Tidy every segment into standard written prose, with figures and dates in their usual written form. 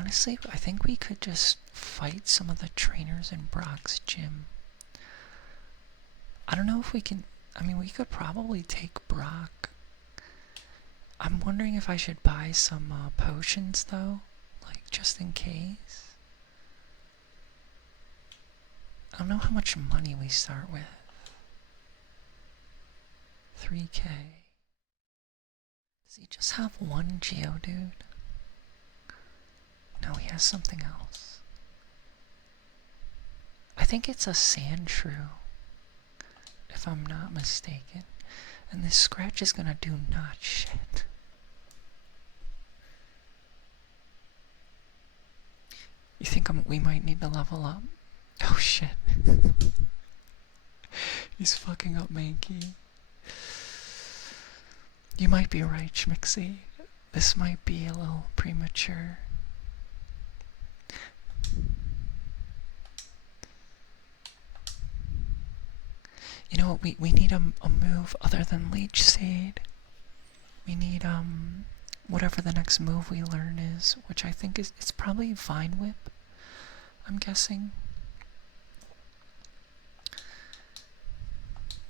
honestly, I think we could just fight some of the trainers in Brock's gym. I don't know if we can. I mean, we could probably take Brock. I'm wondering if I should buy some potions though, like just in case. I don't know how much money we start with. 3K. Does he just have one Geodude? No, he has something else. I think it's a Sandshrew, if I'm not mistaken. And this scratch is gonna do not shit. You think we might need to level up? Oh shit. He's fucking up Mankey. You might be right, Schmixie. This might be a little premature. You know what, we need a move other than Leech Seed. We need whatever the next move we learn is, which I think it's probably Vine Whip, I'm guessing.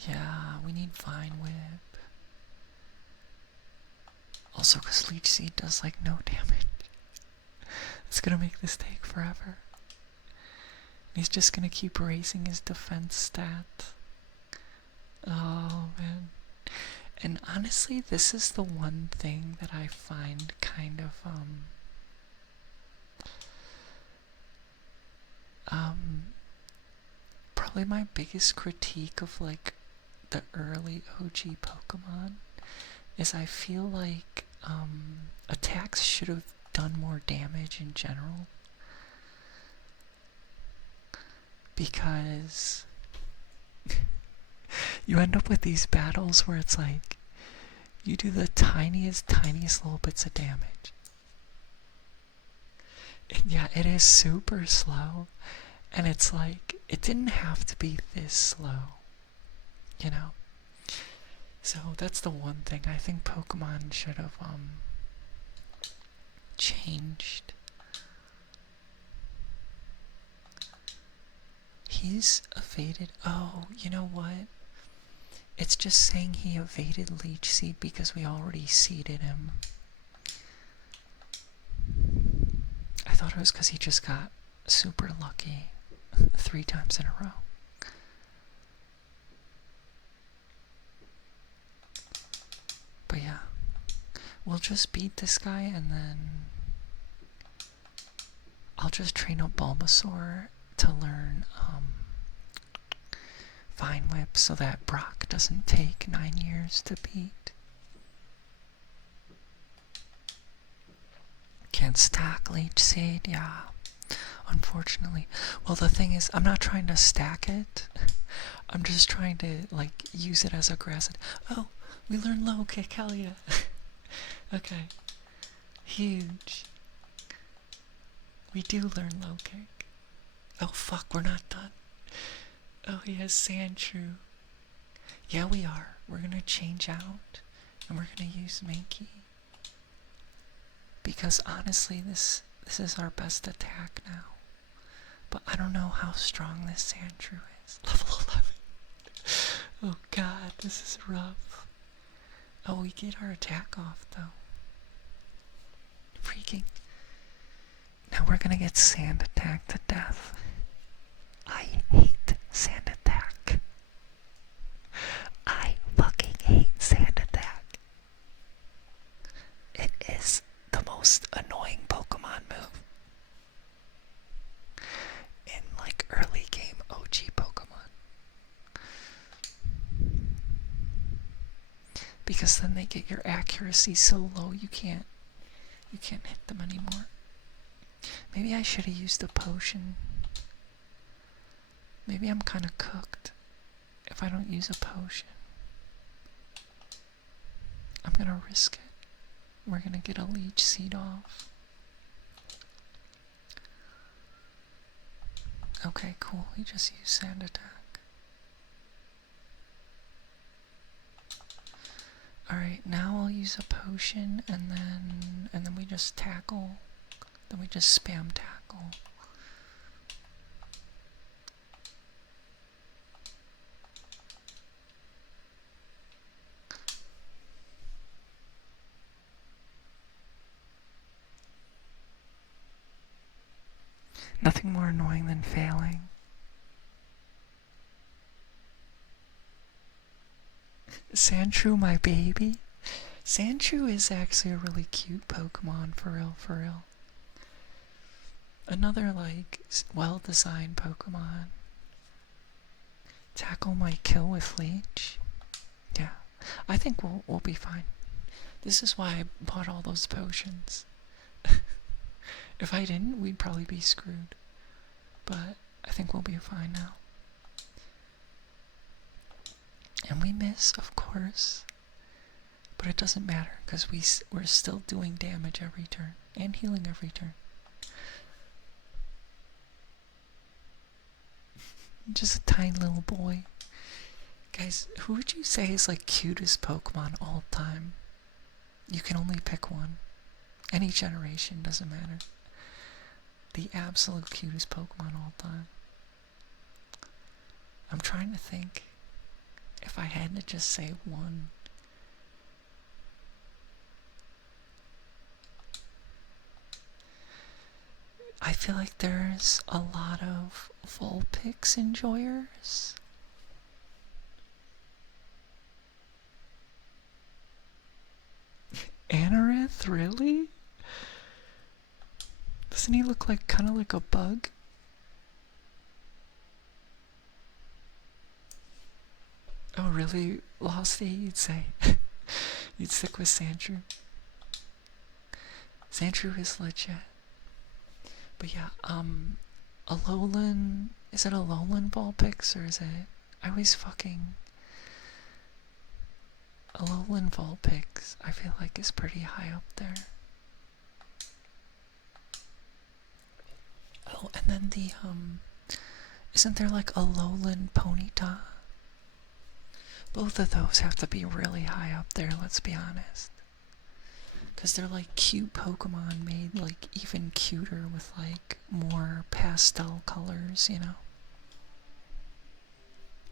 Yeah, we need Vine Whip. Also, because Leech Seed does like no damage. It's gonna make this take forever. He's just gonna keep raising his defense stat. Oh man. And honestly, this is the one thing that I find kind of probably my biggest critique of like the early OG Pokemon is I feel like attacks should have done more damage in general, because you end up with these battles where it's like you do the tiniest little bits of damage. And yeah, it is super slow, and it's like it didn't have to be this slow, you know? So that's the one thing I think Pokemon should have changed. He's evaded. Oh, you know what? It's just saying he evaded Leech Seed because we already seeded him. I thought it was because he just got super lucky 3 times in a row. But yeah, we'll just beat this guy and then I'll just train up Bulbasaur to learn Vine Whip so that Brock doesn't take 9 years to beat. Can't stack Leech Seed, yeah, unfortunately. Well, the thing is, I'm not trying to stack it. I'm just trying to, like, use it as a grass. Oh, we learned Low Kick, hell yeah. Okay. Huge. We do learn Low Kick. Oh fuck, we're not done. Oh, he has Sandshrew. Yeah, we are. We're gonna change out, and we're gonna use Mankey. Because honestly, this is our best attack now. But I don't know how strong this Sandshrew is. Level 11. Oh god, this is rough. Oh, we get our attack off though. Freaking. Now we're gonna get Sand Attack to death. I hate Sand Attack. I fucking hate Sand Attack. It is the most annoying Pokemon move in like early game OG Pokemon. Because then they get your accuracy so low you can't hit them anymore. Maybe I should have used a potion. Maybe I'm kind of cooked if I don't use a potion. I'm gonna risk it. We're gonna get a Leech Seed off. Okay, cool. He just used Sand Attack. Alright, now I'll use a potion and then we just tackle. Then we just spam tackle. Nothing more annoying than failing. Sandshrew, my baby. Sandshrew is actually a really cute Pokemon, for real, for real. Another, like, well-designed Pokemon. Tackle might kill with Leech. Yeah, I think we'll be fine. This is why I bought all those potions. If I didn't, we'd probably be screwed. But I think we'll be fine now. And we miss, of course. But it doesn't matter, because we're still doing damage every turn. And healing every turn. Just a tiny little boy. Guys, who would you say is like cutest Pokemon all time? You can only pick one. Any generation, doesn't matter. The absolute cutest Pokemon all time. I'm trying to think if I had to just say one. I feel like there's a lot of Vulpix enjoyers. Anorith, really? Doesn't he look like kind of like a bug? Oh, really? Losty, you'd say? You'd stick with Sandshrew? Sandshrew is legit. But yeah, Alolan, is it Alolan Vulpix or is it, I always fucking, Alolan Vulpix, I feel like is pretty high up there. Oh, and then the, isn't there like Alolan Ponyta? Both of those have to be really high up there, let's be honest. Because they're like cute Pokemon made like even cuter with like more pastel colors, you know?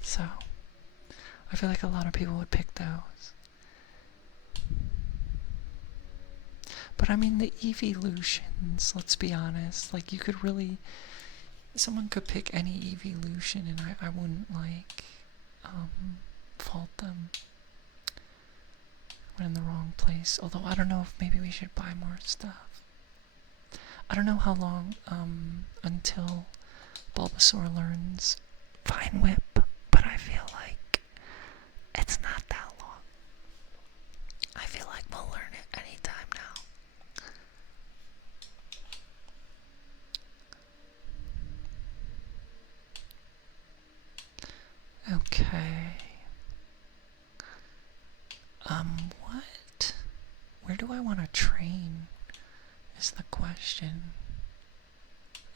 So, I feel like a lot of people would pick those. But I mean the evolutions, let's be honest, like you could really, someone could pick any evolution and I wouldn't like, fault them. We're in the wrong place, although I don't know if maybe we should buy more stuff. I don't know how long, until Bulbasaur learns Vine Whip, but I feel like it's not that long. I feel like we'll learn it anytime now. Okay. What? Where do I want to train? Is the question.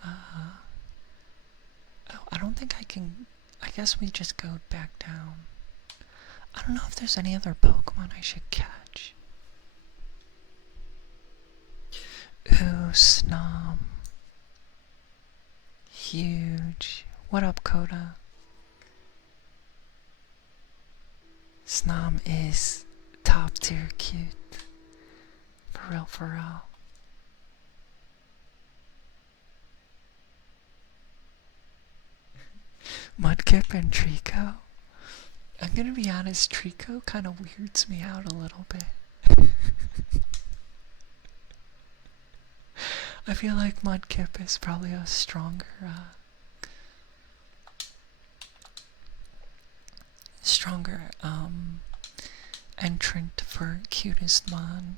Oh, I don't think I can. I guess we just go back down. I don't know if there's any other Pokemon I should catch. Ooh, Snom. Huge. What up, Coda? Snom is top tier cute. For real, for real. Mudkip and Trico. I'm gonna be honest, Trico kind of weirds me out a little bit. I feel like Mudkip is probably a stronger, entrant for cutest mon.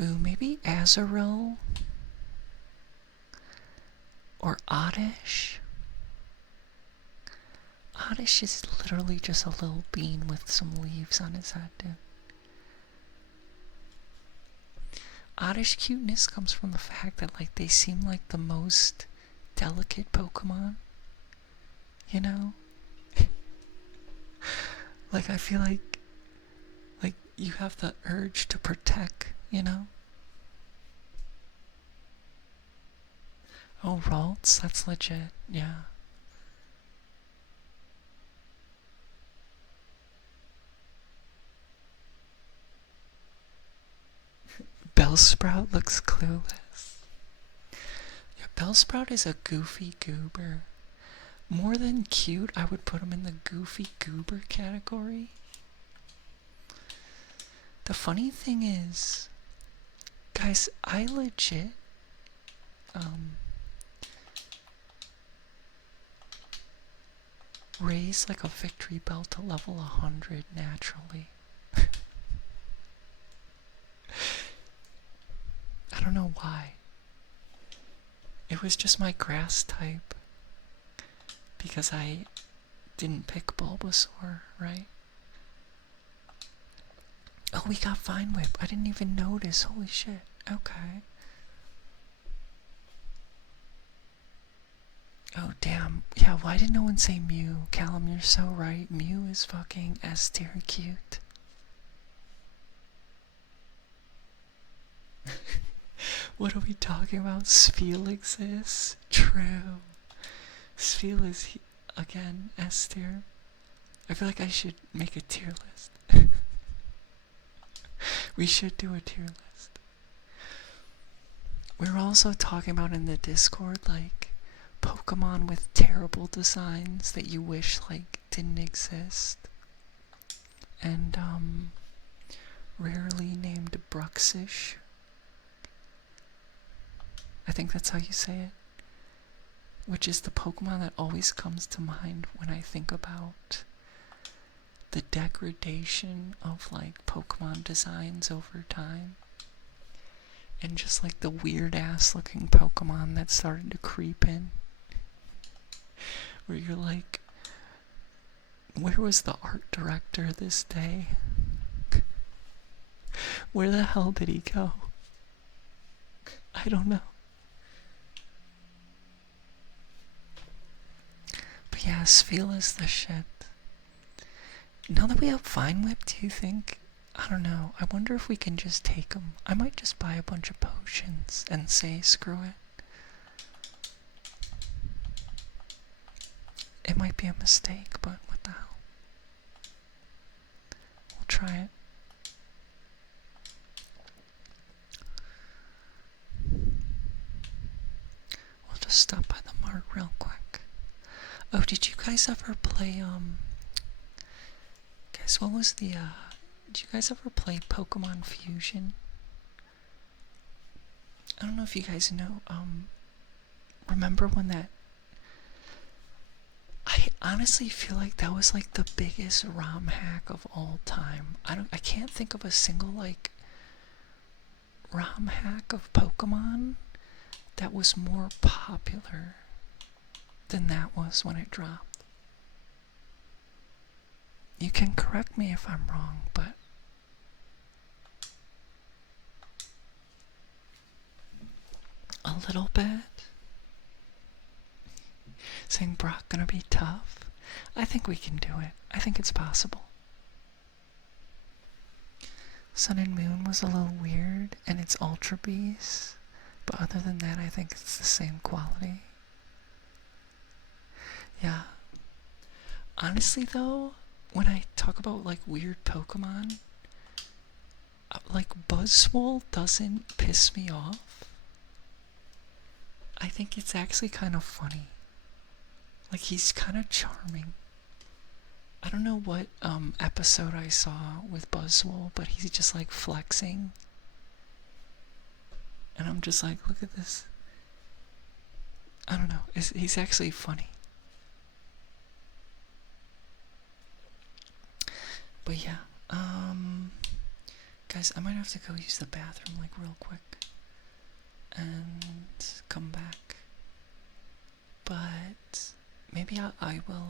Ooh, maybe Azurill or Oddish. Oddish is literally just a little bean with some leaves on his head, dude. Oddish cuteness comes from the fact that like they seem like the most delicate Pokemon. you know? Like, I feel like you have the urge to protect, you know? Oh, Ralts, that's legit, yeah. Bellsprout looks clueless. Yeah, Bellsprout is a goofy goober. More than cute, I would put him in the goofy goober category. The funny thing is, guys, I legit, raise like a victory bell to level 100 naturally. I don't know why. It was just my grass type. Because I didn't pick Bulbasaur, right? Oh, we got Vine Whip. I didn't even notice. Holy shit. Okay. Oh, damn. Yeah, why did no one say Mew? Callum, you're so right. Mew is fucking S tier cute. What are we talking about? Spheal exists? True. Spheal is, again, S tier. I feel like I should make a tier list. We should do a tier list. We're also talking about in the Discord, like, Pokemon with terrible designs that you wish, like, didn't exist. And, rarely named Bruxish. I think that's how you say it. Which is the Pokemon that always comes to mind when I think about the degradation of, like, Pokemon designs over time. And just, like, the weird-ass looking Pokemon that started to creep in. Where you're like, where was the art director this day? Where the hell did he go? I don't know. But yeah, Spheal is the shit. Now that we have Vine Whip, do you think? I don't know. I wonder if we can just take them. I might just buy a bunch of potions and say screw it. It might be a mistake, but what the hell? We'll try it. We'll just stop by the mart real quick. Oh, did you guys ever play, guys, what was the, did you guys ever play Pokemon Fusion? I don't know if you guys know, remember when that, I honestly feel like that was like the biggest ROM hack of all time. I can't think of a single, like, ROM hack of Pokemon that was more popular than that was when it dropped. You can correct me if I'm wrong, but a little bit. Saying Brock gonna be tough. I think we can do it. I think it's possible. Sun and Moon was a little weird, and it's Ultra Beast, but other than that, I think it's the same quality. Yeah. Honestly, though, when I talk about, like, weird Pokemon, like, Buzzwole doesn't piss me off. I think it's actually kind of funny. Like, he's kind of charming. I don't know what episode I saw with Buzzwole, but he's just, like, flexing. And I'm just like, look at this. I don't know. He's actually funny. But yeah, guys, I might have to go use the bathroom, like, real quick. And come back. But maybe I will,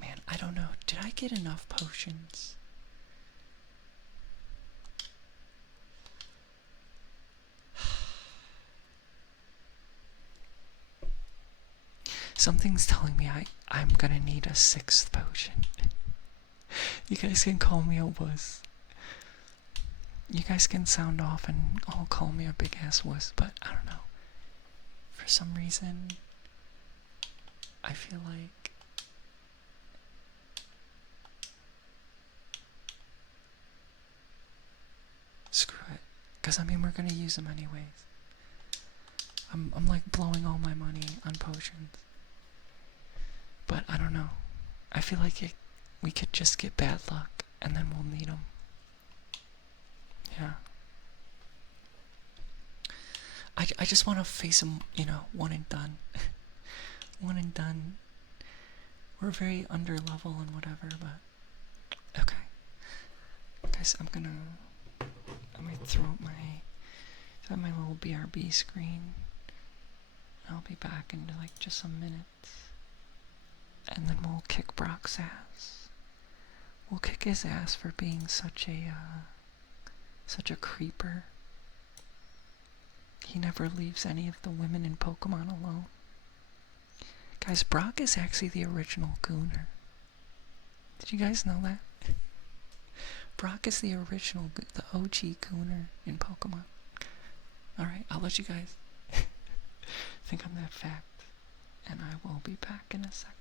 man, I don't know. Did I get enough potions? Something's telling me I'm gonna need a 6th potion. You guys can call me a wuss. You guys can sound off and all call me a big ass wuss, but I don't know. For some reason, I feel like screw it. Because I mean, we're gonna use them anyways. I'm like blowing all my money on potions. But I don't know. I feel like we could just get bad luck and then we'll need them. Yeah. I just want to face them, you know, one and done. One and done. We're very under level and whatever, but okay. Guys, I'm gonna throw up my little BRB screen. I'll be back in like just some minutes. And then we'll kick Brock's ass. We'll kick his ass for being such a creeper. He never leaves any of the women in Pokemon alone. Guys, Brock is actually the original Gooner. Did you guys know that? Brock is the original, the OG Gooner in Pokemon. Alright, I'll let you guys think on that fact. And I will be back in a sec.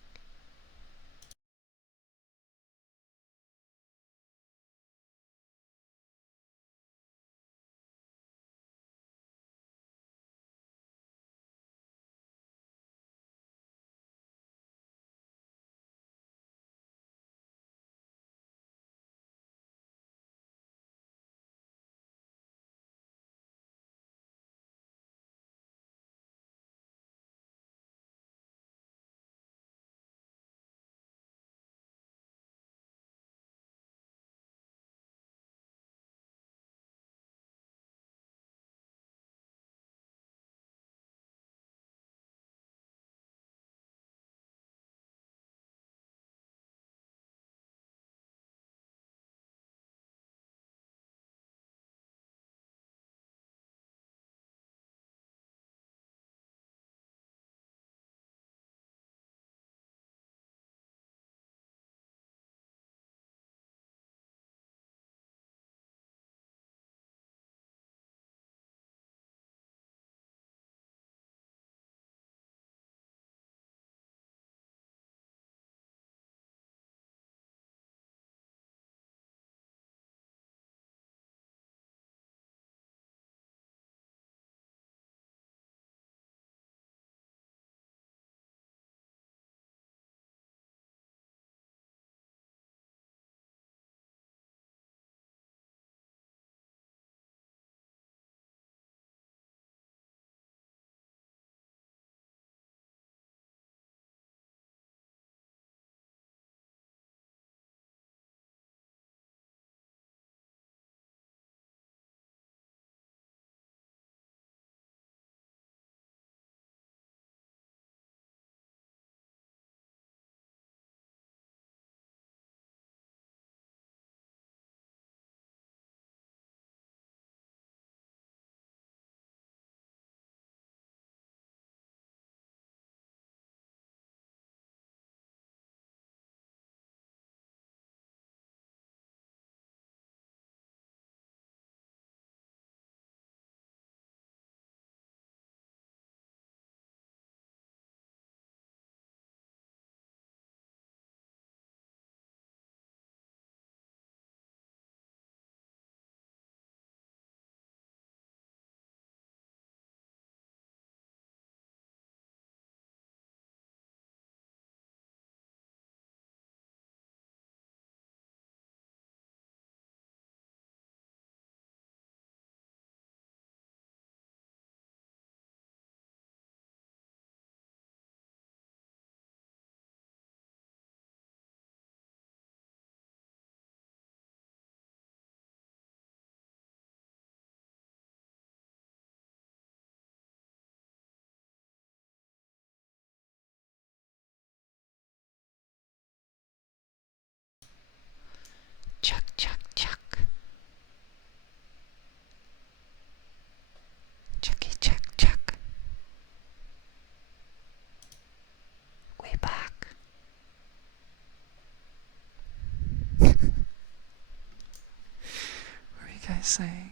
guy's saying?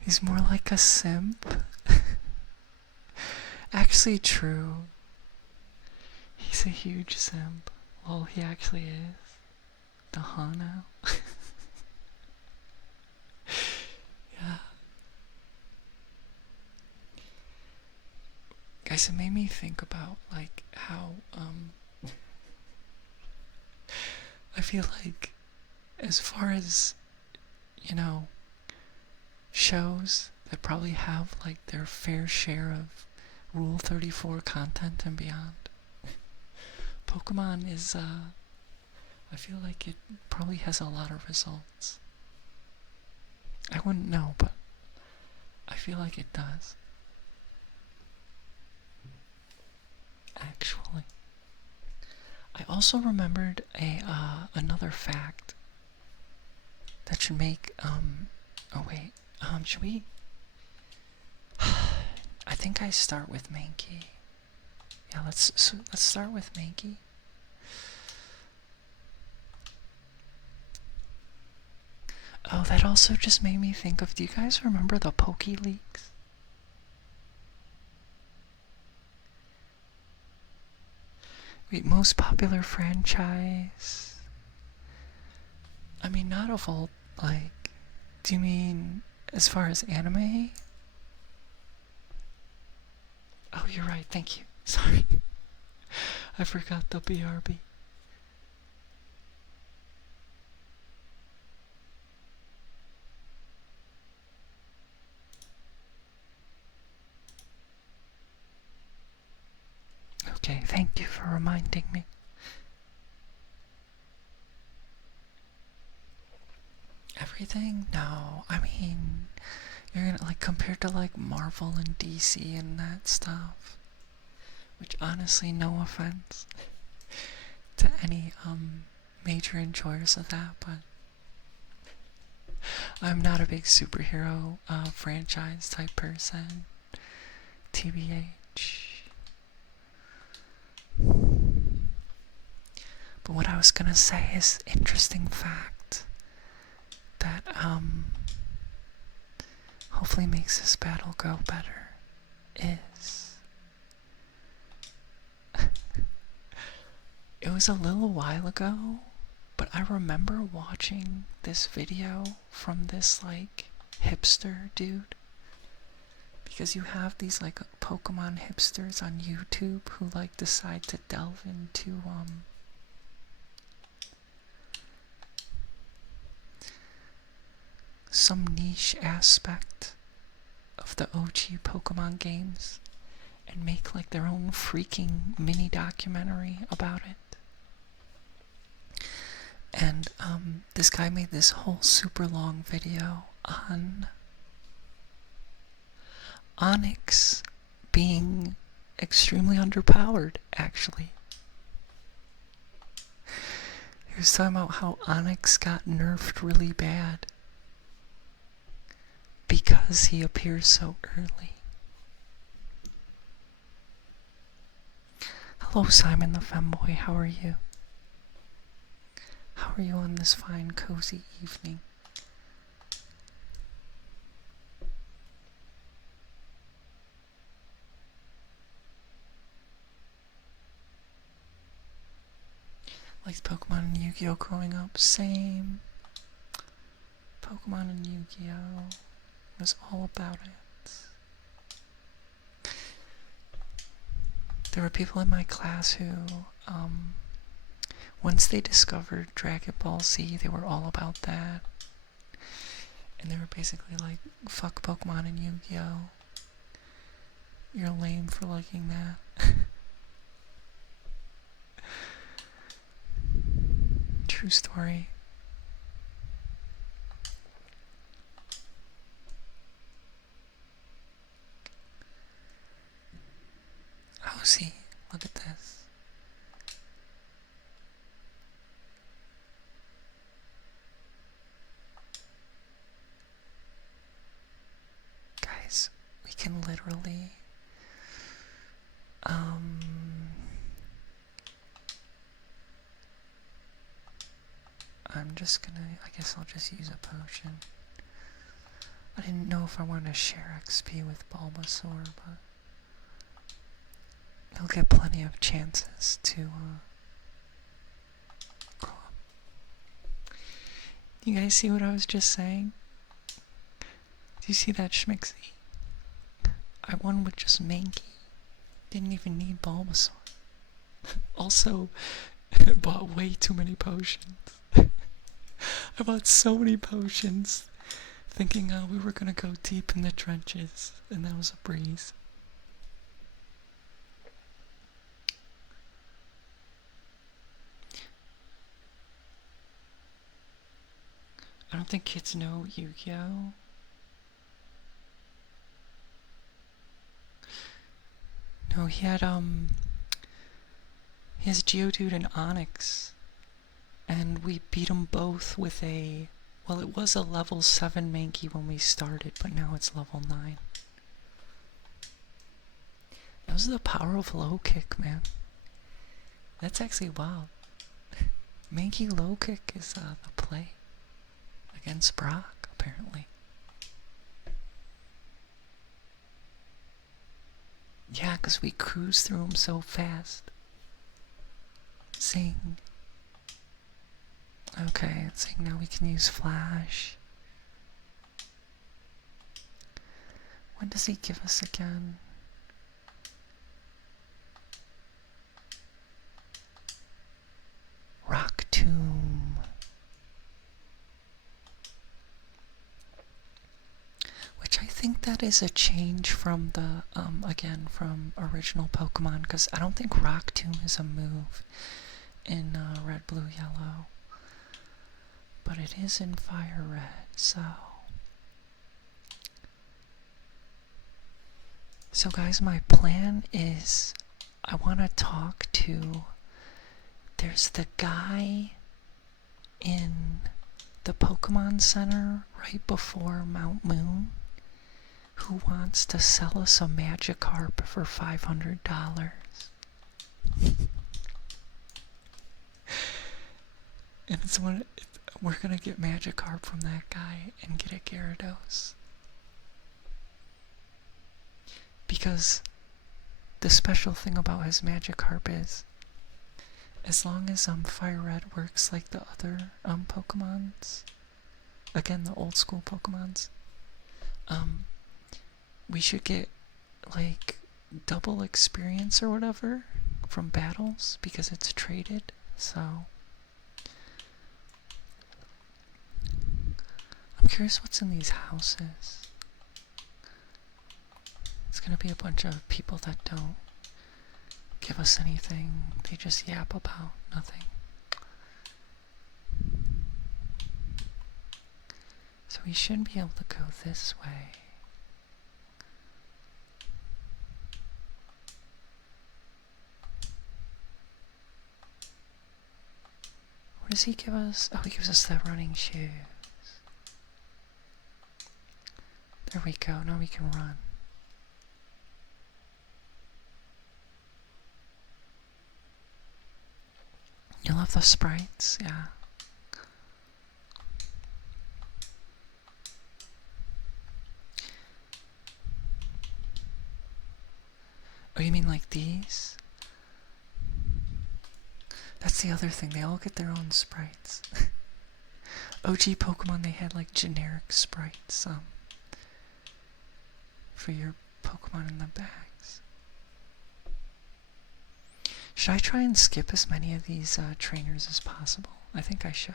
He's more like a simp. Actually true. He's a huge simp. Well, he actually is. Dahano. Yeah. Guys, it made me think about like how I feel like as far as, you know, shows that probably have like their fair share of Rule 34 content and beyond, Pokemon is I feel like it probably has a lot of results. I wouldn't know, but I feel like it does. Actually, I also remembered another fact that should make oh wait, should we? I think I start with Mankey. Yeah, let's start with Mankey. Oh, that also just made me think of, do you guys remember the PokeLeaks? Wait, most popular franchise? I mean, not of all, like, do you mean as far as anime? Oh, you're right, thank you. Sorry. I forgot the BRB. Okay, thank you for reminding me. Everything? No, I mean, you're gonna, like, compared to, like, Marvel and DC and that stuff, which honestly, no offense to any, major enjoyers of that, but I'm not a big superhero, franchise type person, TBH. But what I was gonna say is, interesting fact that, hopefully makes this battle go better, is it was a little while ago, but I remember watching this video from this, like, hipster dude. Because you have these, like, Pokemon hipsters on YouTube who, like, decide to delve into, some niche aspect of the OG Pokemon games and make, like, their own freaking mini documentary about it. And this guy made this whole super long video on Onyx being extremely underpowered, actually. He was talking about how Onyx got nerfed really bad because he appears so early. Hello, Simon the Femboy, how are you? How are you on this fine, cozy evening? Liked Pokemon and Yu-Gi-Oh growing up. Same. Pokemon and Yu-Gi-Oh was all about it. There were people in my class who, once they discovered Dragon Ball Z, they were all about that. And they were basically like, fuck Pokemon and Yu-Gi-Oh. You're lame for liking that. True story. Oh, see, look at this. Guys, we can literally, I'm just gonna, I guess I'll just use a potion. I didn't know if I wanted to share XP with Bulbasaur, but he'll get plenty of chances to grow up. You guys see what I was just saying? Do you see that, Schmixie? I won with just Mankey. Didn't even need Bulbasaur. Also, I bought way too many potions. I bought so many potions, thinking we were gonna go deep in the trenches, and that was a breeze. I don't think kids know Yu-Gi-Oh! No, he has Geodude and Onyx, and we beat them both with a, well, it was a level 7 Mankey when we started, but now it's level 9. That was the power of low kick, man. That's actually wild. Mankey low kick is the play against Brock, apparently. Yeah, because we cruised through them so fast. Zing. Okay, it's saying now we can use Flash. When does he give us again? Rock Tomb. Which I think that is a change from the, again, from original Pokemon, because I don't think Rock Tomb is a move in Red, Blue, Yellow. But it is in FireRed, so... So guys, my plan is, I want to talk to, there's the guy in the Pokemon Center right before Mount Moon who wants to sell us a Magikarp for $500. And we're gonna get Magikarp from that guy and get a Gyarados. Because the special thing about his Magikarp is, as long as FireRed works like the other Pokemons, again the old school Pokemons, we should get like double experience or whatever from battles because it's traded. So I'm curious what's in these houses. It's gonna be a bunch of people that don't give us anything. They just yap about nothing. So we should be able to go this way. What does he give us? Oh, he gives us the running shoes. There we go, now we can run. You love the sprites? Yeah. Oh, you mean like these? That's the other thing, they all get their own sprites. OG Pokemon, they had like generic sprites for your Pokemon in the bags. Should I try and skip as many of these trainers as possible? I think I should.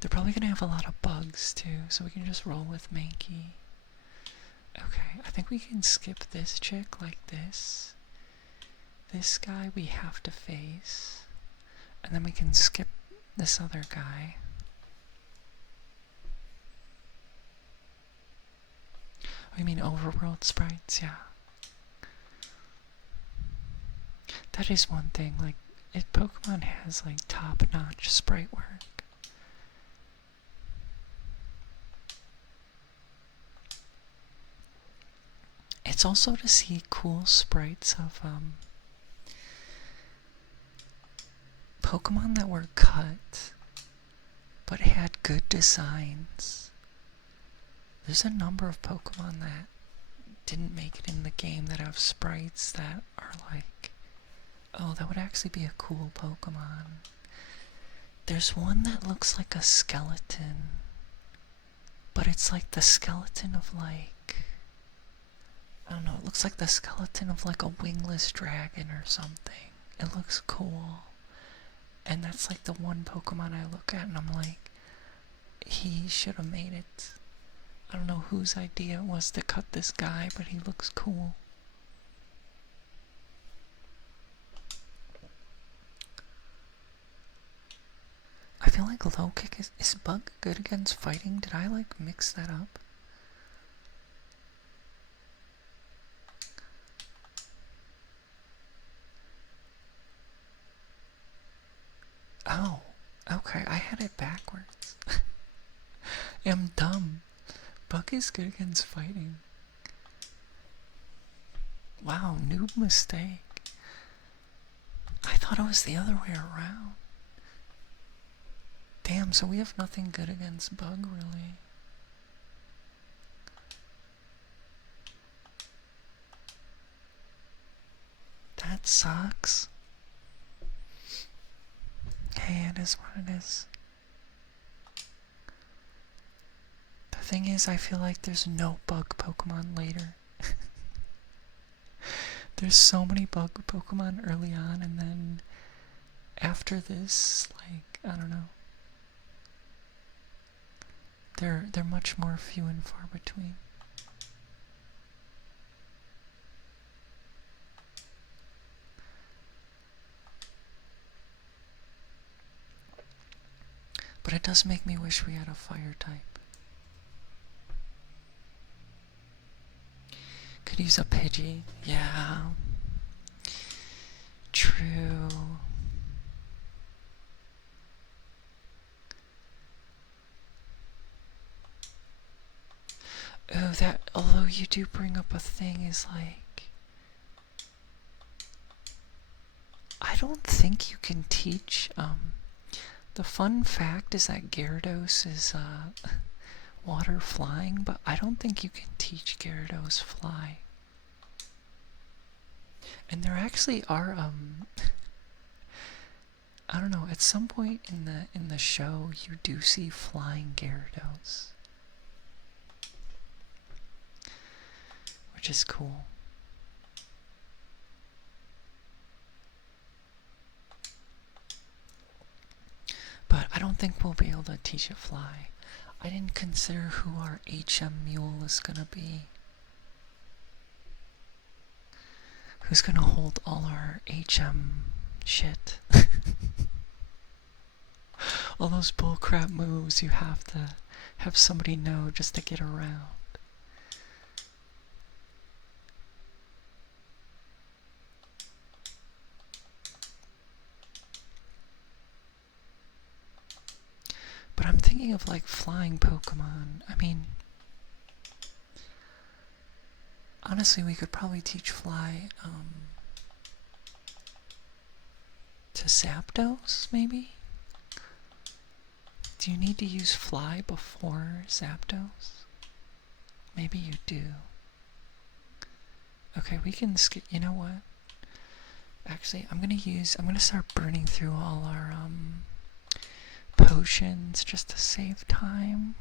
They're probably gonna have a lot of bugs too, so we can just roll with Mankey. Okay, I think we can skip this chick like this. This guy we have to face. And then we can skip this other guy. Oh, you mean overworld sprites? Yeah. That is one thing, like, Pokemon has, like, top-notch sprite work. It's also to see cool sprites of, Pokemon that were cut but had good designs. There's a number of Pokemon that didn't make it in the game that have sprites that are like, oh, that would actually be a cool Pokemon. There's one that looks like a skeleton, but it's like the skeleton of like, I don't know, it looks like the skeleton of like a wingless dragon or something. It looks cool. And that's like the one Pokemon I look at and I'm like, he should have made it. I don't know whose idea it was to cut this guy, but he looks cool. I feel like low kick is bug good against fighting? Did I like mix that up? Oh, okay, I had it backwards. I'm dumb. Bug is good against fighting. Wow, noob mistake. I thought it was the other way around. Damn, so we have nothing good against bug, really. That sucks. Hey, it is what it is. The thing is, I feel like there's no bug Pokemon later. There's so many bug Pokemon early on, and then after this, like, I don't know. They're much more few and far between. But it does make me wish we had a fire type. Could use a Pidgey. Yeah. True. Oh, that, although you do bring up a thing, is like, I don't think you can teach, the fun fact is that Gyarados is, water flying, but I don't think you can teach Gyarados fly. And there actually are, I don't know, at some point in the show, you do see flying Gyarados. Which is cool. But I don't think we'll be able to teach it fly. I didn't consider who our HM mule is gonna be. Who's gonna hold all our HM shit? All those bullcrap moves you have to have somebody know just to get around. But I'm thinking of like flying Pokemon. I mean, honestly, we could probably teach fly to Zapdos, maybe? Do you need to use fly before Zapdos? Maybe you do. Okay, we can skip. You know what? Actually, I'm gonna start burning through all our potions just to save time.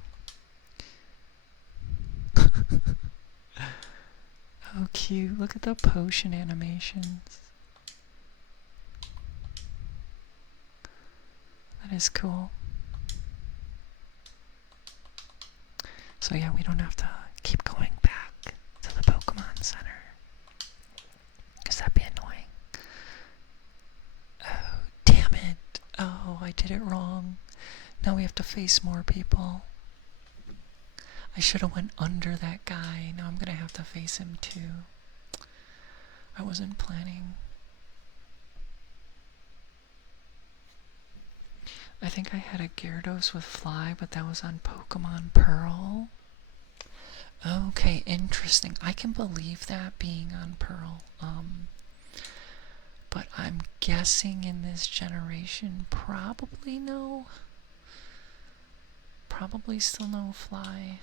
Oh, cute. Look at the potion animations. That is cool. So yeah, we don't have to keep going back to the Pokemon Center, because that'd be annoying. Oh, damn it. Oh, I did it wrong. Now we have to face more people. I should have went under that guy. Now I'm gonna have to face him too. I wasn't planning. I think I had a Gyarados with fly, but that was on Pokemon Pearl. Okay, interesting. I can believe that being on Pearl. But I'm guessing in this generation, probably no. Probably still no fly.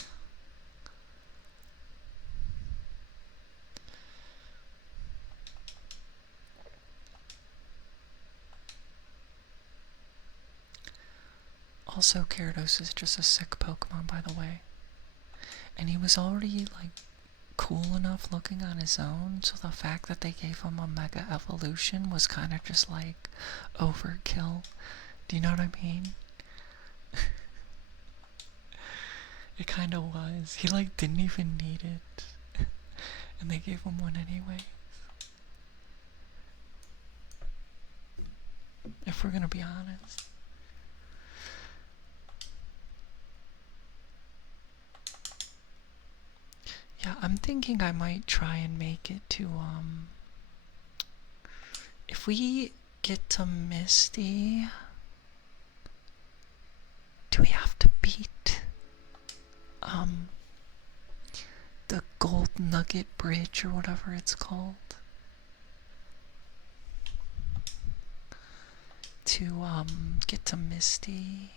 Also, Gyarados is just a sick Pokemon, by the way. And he was already, like, cool enough looking on his own, so the fact that they gave him a Mega Evolution was kind of just, like, overkill. Do you know what I mean? It kind of was. He, like, didn't even need it. And they gave him one anyway. If we're gonna be honest. Yeah, I'm thinking I might try and make it to, if we get to Misty, do we have to beat, the Gold Nugget Bridge or whatever it's called? To, get to Misty?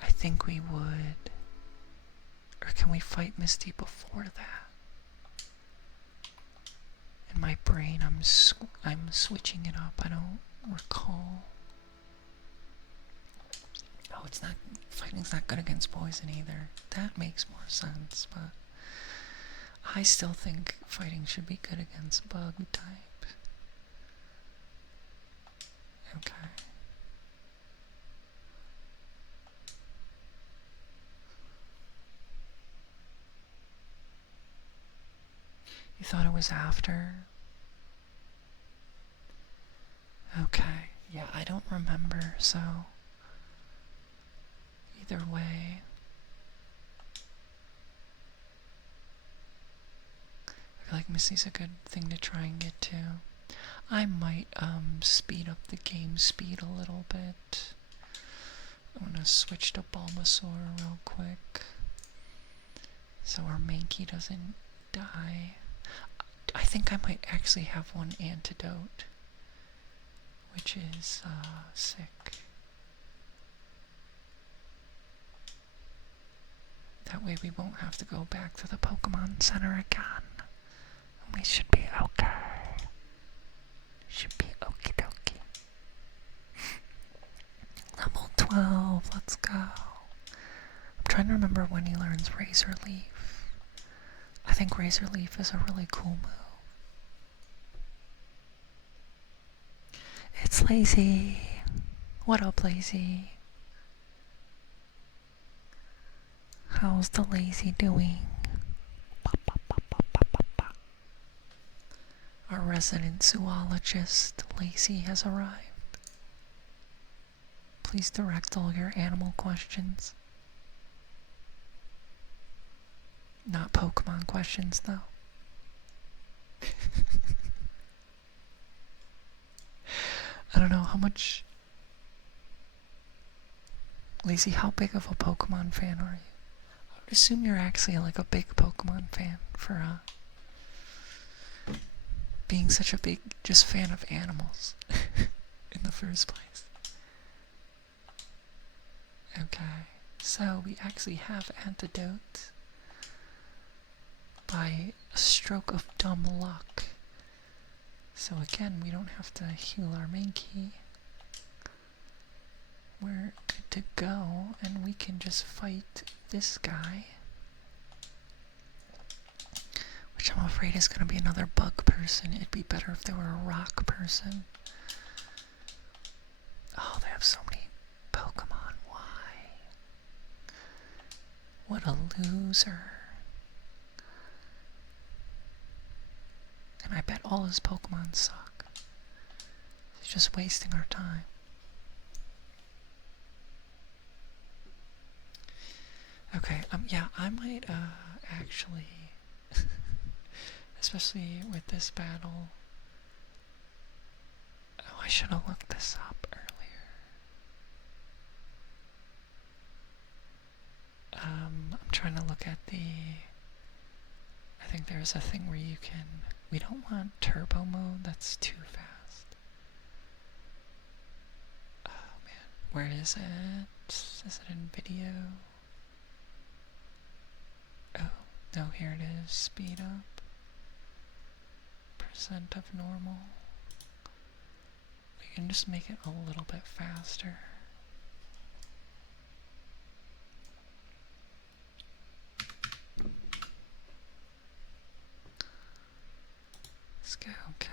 I think we would. Or can we fight Misty before that? In my brain, I'm switching it up. I don't recall. Oh, it's not. Fighting's not good against poison either. That makes more sense, but I still think fighting should be good against bug type. Okay. You thought it was after? Okay. Yeah, I don't remember, so either way. I feel like Misty's a good thing to try and get to. I might speed up the game speed a little bit. I'm gonna switch to Bulbasaur real quick so our Mankey doesn't die. I think I might actually have one antidote, which is sick. That way we won't have to go back to the Pokemon Center again. We should be okay. Should be okie dokie. Level 12, let's go. I'm trying to remember when he learns Razor Leaf. I think Razor Leaf is a really cool move. It's Lazy. What up, Lazy? How's the Lazy doing? Our resident zoologist, Lazy, has arrived. Please direct all your animal questions. Not Pokemon questions, though. I don't know how much... Lazy, how big of a Pokemon fan are you? I would assume you're actually like a big Pokemon fan for being such a big just fan of animals in the first place. Okay, so we actually have antidote by a stroke of dumb luck. So again, we don't have to heal our Mankey. We're good to go, and we can just fight this guy. Which I'm afraid is going to be another bug person. It'd be better if they were a rock person. Oh, they have so many Pokemon. Why? What a loser. And I bet all his Pokemon suck. He's just wasting our time. Okay, yeah, I might, actually, especially with this battle, oh, I should have looked this up earlier. I'm trying to look at I think there's a thing where you can We don't want turbo mode, that's too fast. Oh man, where is it? Is it in video? Oh, no, here it is. Speed up. Percent of normal. We can just make it a little bit faster. Let's go, okay.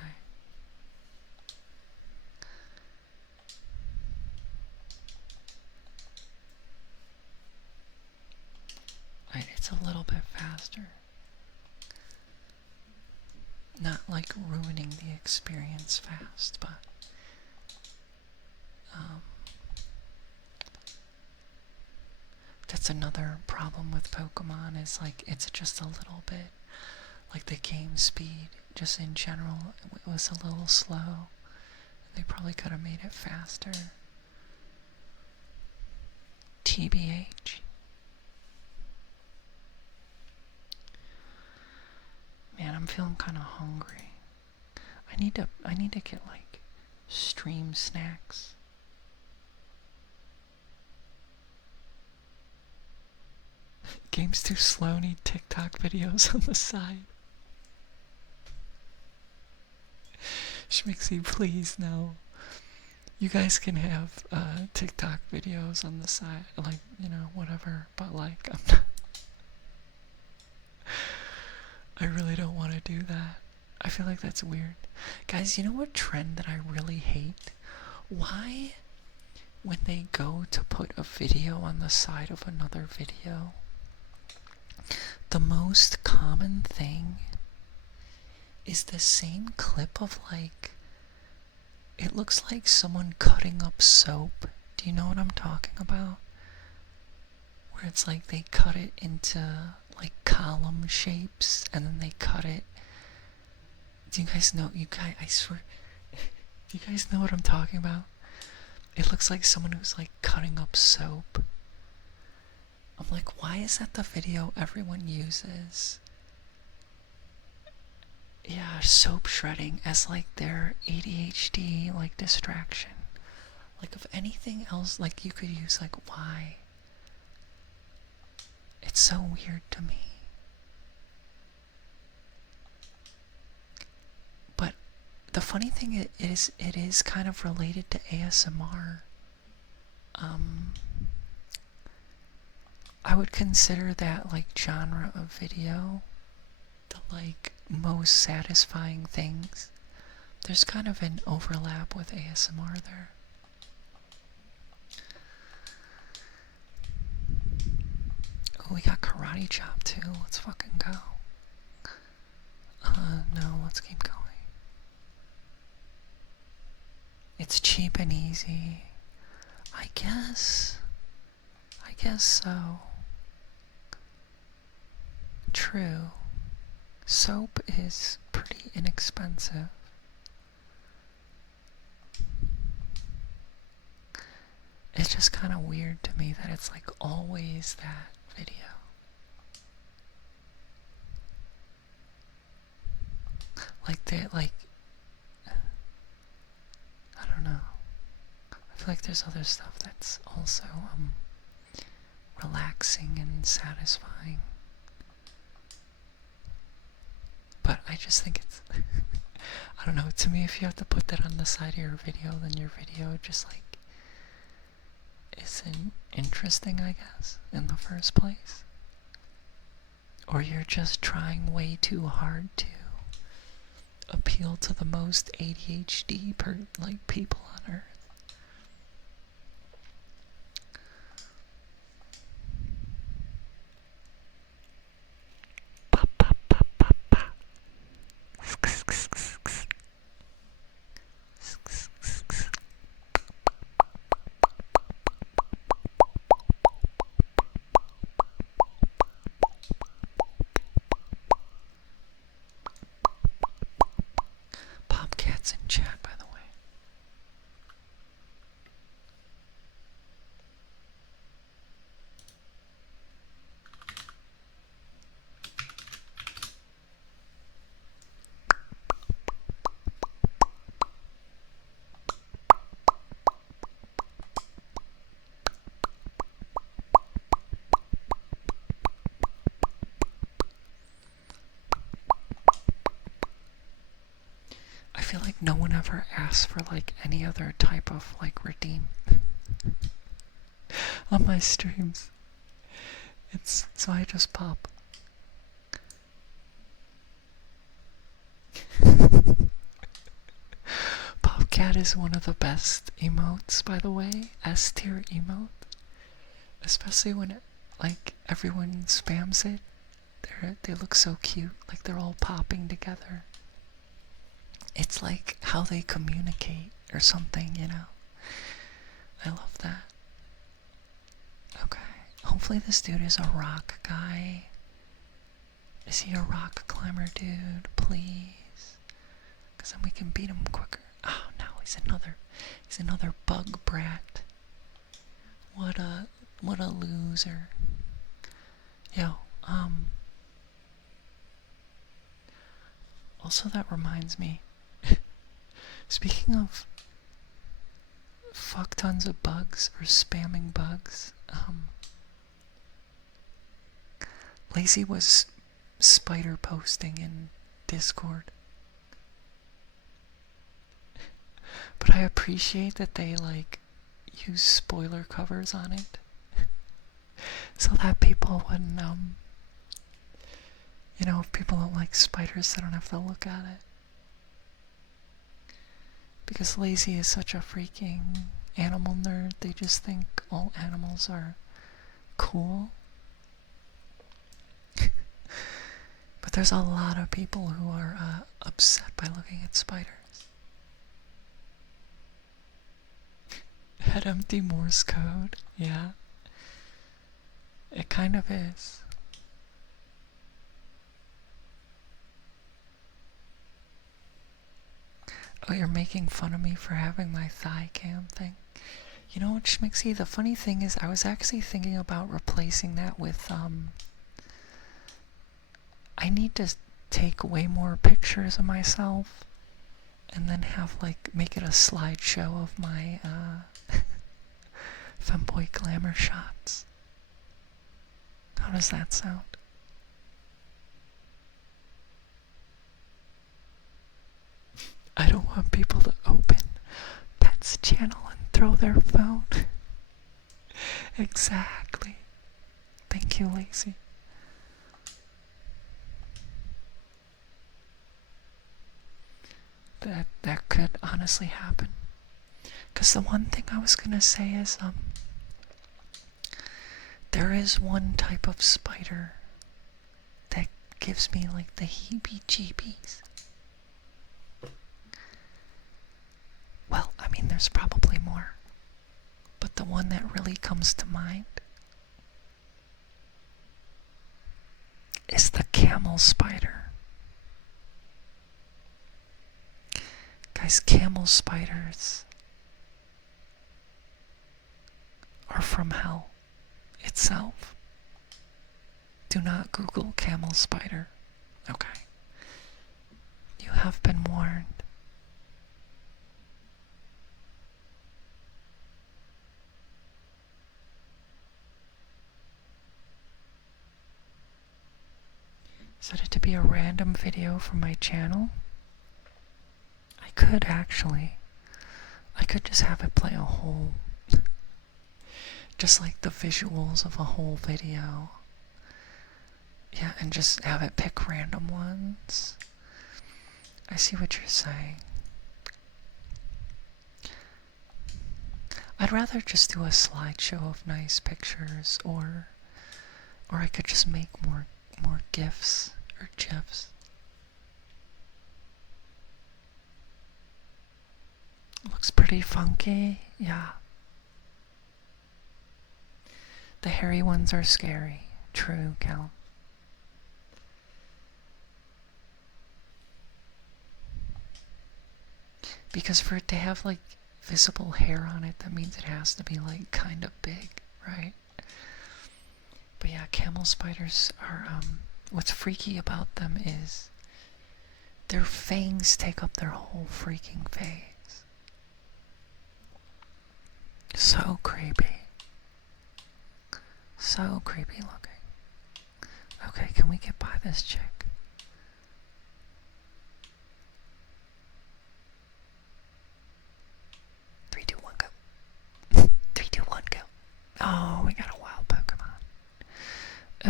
Alright, it's a little bit faster. Not like ruining the experience fast, but that's another problem with Pokemon, is like it's just a little bit, like the game speed just in general, it was a little slow. They probably could have made it faster. TBH. Man, I'm feeling kind of hungry. I need to get like stream snacks. Game's too slow, need TikTok videos on the side. Schmixy, please, no. You guys can have TikTok videos on the side, like, you know, whatever, but like, I'm not, I really don't want to do that. I feel like that's weird. Guys, you know what trend that I really hate? Why, when they go to put a video on the side of another video, the most common thing is the same clip of like, it looks like someone cutting up soap. Do you know what I'm talking about? Where it's like they cut it into like column shapes and then they cut it. Do you guys know, I swear, do you guys know what I'm talking about? It looks like someone who's like cutting up soap. I'm like, why is that the video everyone uses? Yeah, soap shredding as like their ADHD like distraction. Like if anything else, like you could use like why? It's so weird to me. But the funny thing is, it is kind of related to ASMR. I would consider that like genre of video the like most satisfying things. There's kind of an overlap with ASMR there. Oh, we got karate chop too. Let's fucking go. No, let's keep going. It's cheap and easy. I guess so. True. Soap is pretty inexpensive. It's just kind of weird to me that it's like always that video. Like they like, I don't know. I feel like there's other stuff that's also relaxing and satisfying. But I just think it's I don't know, to me if you have to put that on the side of your video, then your video just like isn't interesting, I guess, in the first place. Or you're just trying way too hard to appeal to the most ADHD like people on earth. Popcats in chat, by the way. no one ever asks for like any other type of like redeem on my streams. It's so I just pop. Popcat is one of the best emotes, by the way. S tier emote. Especially when it, like everyone spams it. They look so cute, like they're all popping together. It's like how they communicate or something, you know. I love that. Okay, hopefully this dude is a rock guy. Is he a rock climber dude? Please. Because then we can beat him quicker. Oh no, he's another bug brat. What a loser. Yo, also that reminds me, speaking of fuck tons of bugs or spamming bugs, Lazy was spider posting in Discord. But I appreciate that they like use spoiler covers on it so that people wouldn't you know, if people don't like spiders, they don't have to look at it. Because Lazy is such a freaking animal nerd, they just think all animals are cool. But there's a lot of people who are upset by looking at spiders. Head empty Morse code, yeah. It kind of is. Oh, you're making fun of me for having my thigh cam thing. You know what, Schmixy? The funny thing is, I was actually thinking about replacing that with, I need to take way more pictures of myself and then have, like, make it a slideshow of my, femboy glamour shots. How does that sound? I don't want people to open Pet's channel and throw their phone. Exactly. Thank you, Lazy. That could honestly happen. Because the one thing I was gonna say is, there is one type of spider that gives me like the heebie-jeebies. Well, I mean, there's probably more. But the one that really comes to mind is the camel spider. Guys, camel spiders are from hell itself. Do not Google camel spider. Okay. You have been warned. Set it to be a random video from my channel. I could actually. I could just have it play a whole, just like the visuals of a whole video. Yeah, and just have it pick random ones. I see what you're saying. I'd rather just do a slideshow of nice pictures, or I could just make more GIFs or GIFs. Looks pretty funky, yeah. The hairy ones are scary. True, Cal. Because for it to have like visible hair on it, that means it has to be like kind of big, right? But yeah, camel spiders are, what's freaky about them is their fangs take up their whole freaking face. So creepy. So creepy looking. Okay, can we get by this chick?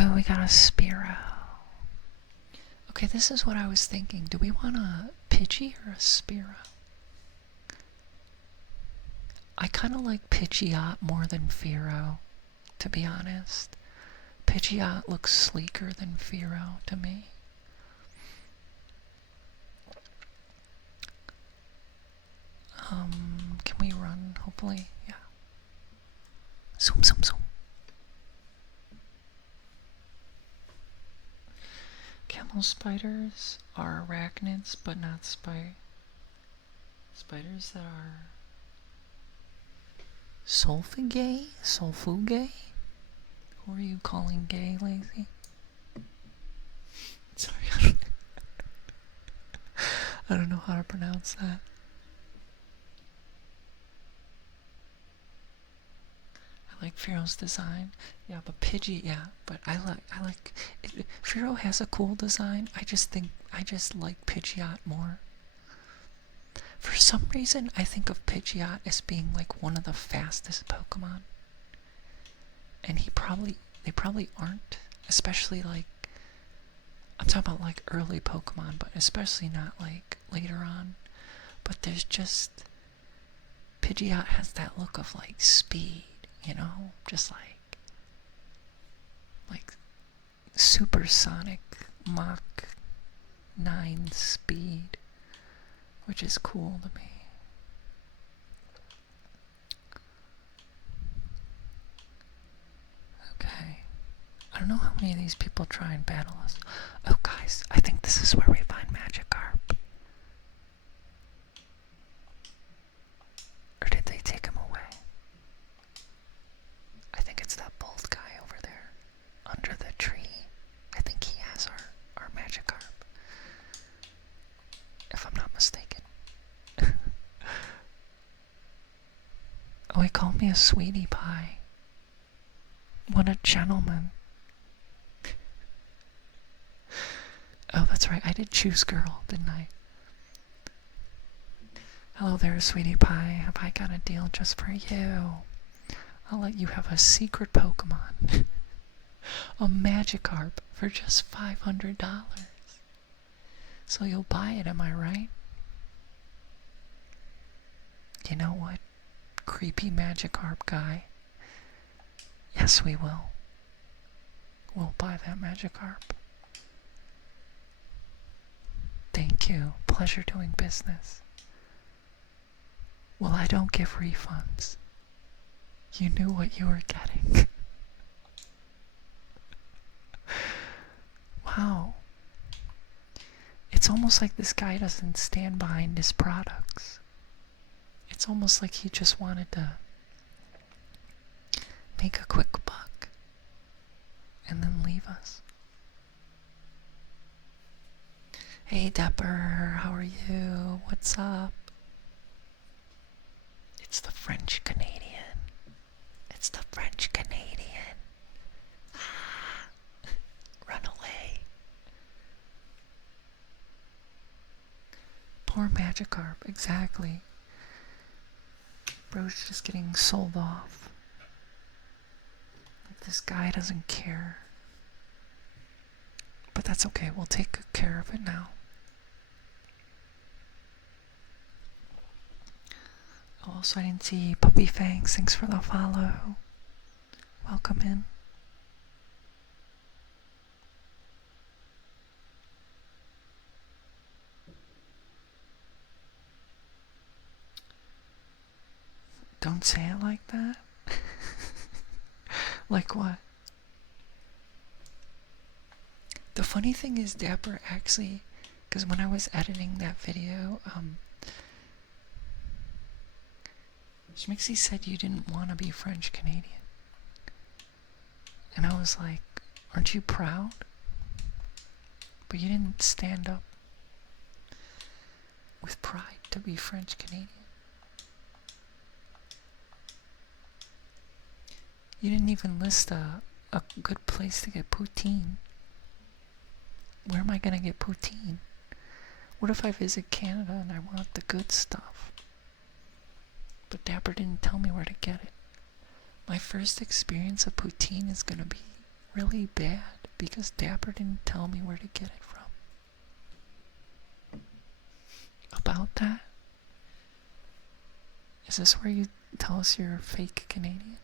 Oh, we got a Spearow. Okay, this is what I was thinking. Do we want a Pidgey or a Spearow? I kind of like Pidgeot more than Fearow, to be honest. Pidgeot looks sleeker than Fearow to me. Can we run, hopefully? Yeah. Zoom, zoom, zoom. Camel spiders are arachnids, but not spiders that are sulfugay? Sulfugay? Who are you calling gay, Lazy? Sorry, I don't know how to pronounce that. I like Fearow's design. Yeah, but Pidgey, yeah, but I like it. Fearow has a cool design. I just like Pidgeot more. For some reason, I think of Pidgeot as being like one of the fastest Pokemon. And they probably aren't, especially like, I'm talking about like early Pokemon, but especially not like later on. But there's just, Pidgeot has that look of like speed, you know, just like supersonic Mach 9 speed, which is cool to me. Okay. I don't know how many of these people try and battle us. Oh, guys, I think this is where we find Magikarp. Or did they take him away? I think it's that bald guy over there, under the tree. I think he has our Magikarp, if I'm not mistaken. Oh, he called me a sweetie pie. What a gentleman. Oh, that's right, I did choose girl, didn't I? Hello there, sweetie pie. Have I got a deal just for you? I'll let you have a secret Pokemon. A Magikarp for just $500. So you'll buy it, am I right? You know what, creepy Magikarp guy? Yes, we will. We'll buy that Magikarp. Thank you. Pleasure doing business. Well, I don't give refunds. You knew what you were getting. Wow. It's almost like this guy doesn't stand behind his products. It's almost like he just wanted to make a quick buck and then leave us. Hey Dapper, how are you? What's up? It's the French Canadian. It's the French Canadian. Ah, run away. Poor Magikarp, exactly. Bro's just getting sold off. Like this guy doesn't care. But that's okay, we'll take good care of it now. Also, I didn't see Puppy Fangs. Thanks for the follow. Welcome in. Don't say it like that. Like what? The funny thing is, Dapper actually, because when I was editing that video, Schmixie said you didn't want to be French Canadian. And I was like, aren't you proud? But you didn't stand up with pride to be French Canadian. You didn't even list a good place to get poutine. Where am I gonna get poutine? What if I visit Canada and I want the good stuff? But Dapper didn't tell me where to get it. My first experience of poutine is gonna be really bad because Dapper didn't tell me where to get it from. About that? Is this where you tell us you're fake Canadian?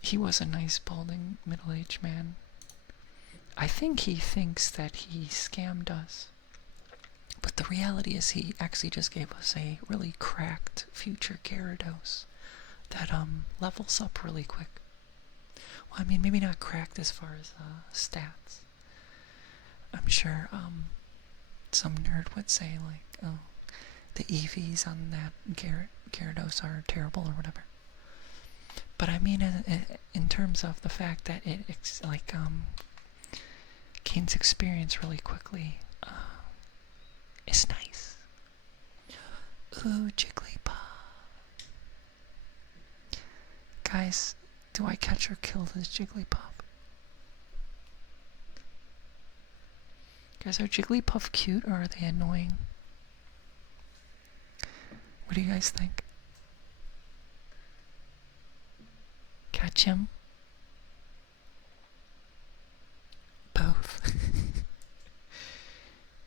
He was a nice, balding, middle-aged man. I think he thinks that he scammed us. But the reality is he actually just gave us a really cracked future Gyarados that levels up really quick. Well, I mean, maybe not cracked as far as stats. I'm sure some nerd would say, like, oh, the EVs on that Gyarados are terrible or whatever. But I mean, in terms of the fact that it gains experience really quickly, it's nice. Ooh, Jigglypuff. Guys, do I catch or kill this Jigglypuff? Guys, are Jigglypuff cute or are they annoying? What do you guys think? Catch him? Both.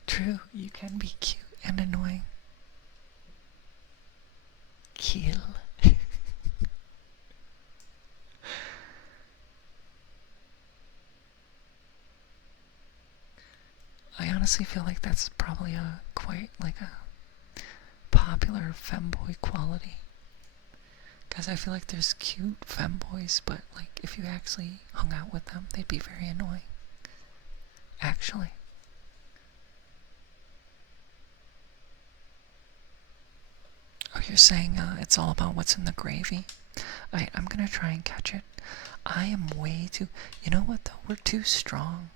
True, you can be cute and annoying. Kill. I honestly feel like that's probably quite like a popular femboy quality. Because I feel like there's cute femboys, but like if you actually hung out with them, they'd be very annoying. Actually. Oh, you're saying it's all about what's in the gravy? Alright, I'm gonna try and catch it. I am way too... You know what though? We're too strong.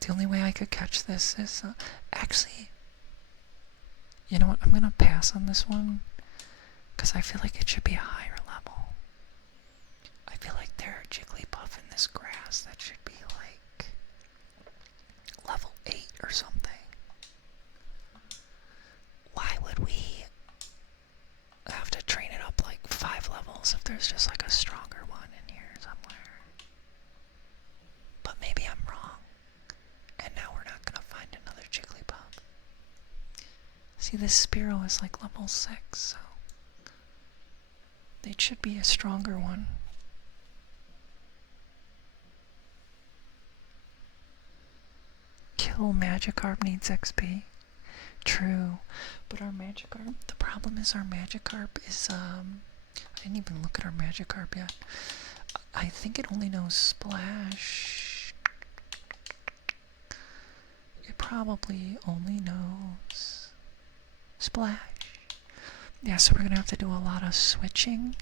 The only way I could catch this is... actually... You know what? I'm gonna pass on this one. Because I feel like it should be a higher level. I feel like there are Jigglypuff in this grass that should be like... level 8 or something. Why would we have to train it up like 5 levels if there's just like a stronger one in here somewhere? But maybe I'm wrong. And now we're not gonna find another Jigglypuff. See, this Spearow is like level 6, so... It should be a stronger one. Kill Magikarp needs XP. True. But our Magikarp, the problem is our Magikarp is, I didn't even look at our Magikarp yet. I think it only knows Splash. It probably only knows Splash. Yeah, so we're gonna have to do a lot of switching.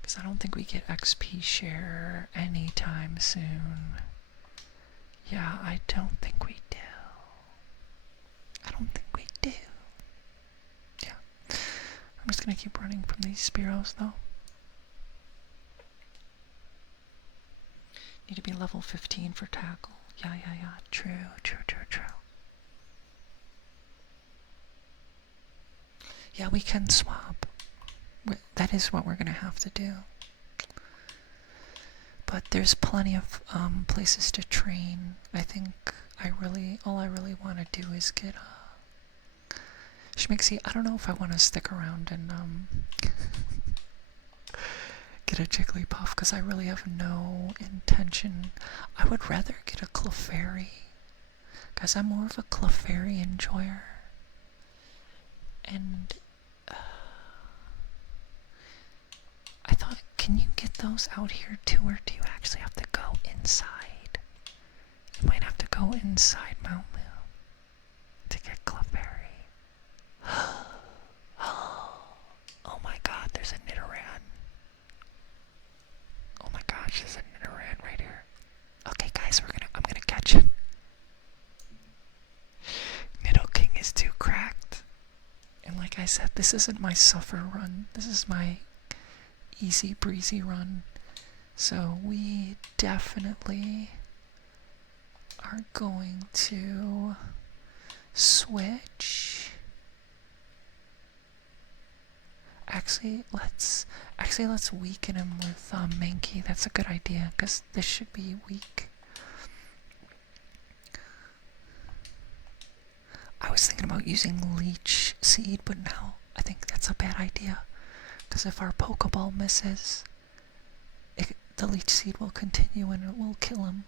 Because I don't think we get XP share anytime soon. Yeah, I don't think we do. I don't think we do. Yeah. I'm just gonna keep running from these Spearows though. Need to be level 15 for tackle. Yeah. True. Yeah, we can swap. That is what we're gonna have to do. But there's plenty of places to train. I think all I really want to do is get Schmixie. I don't know if I want to stick around and get a Jigglypuff because I really have no intention. I would rather get a Clefairy because I'm more of a Clefairy enjoyer. And I thought, can you get those out here too, or do you actually have to go inside? You might have to go inside Mount Moon to get Clefairy. Oh my god, there's a Nidoran. Oh my gosh, there's a Nidoran right here. Okay guys, I'm gonna catch it. Nidoking is too cracked. And like I said, this isn't my suffer run. This is my easy breezy run. So we definitely are going to switch. Actually, let's weaken him with Mankey. That's a good idea, because this should be weak. I was thinking about using leech seed, but now I think that's a bad idea, because if our Pokeball misses, the leech seed will continue and it will kill him,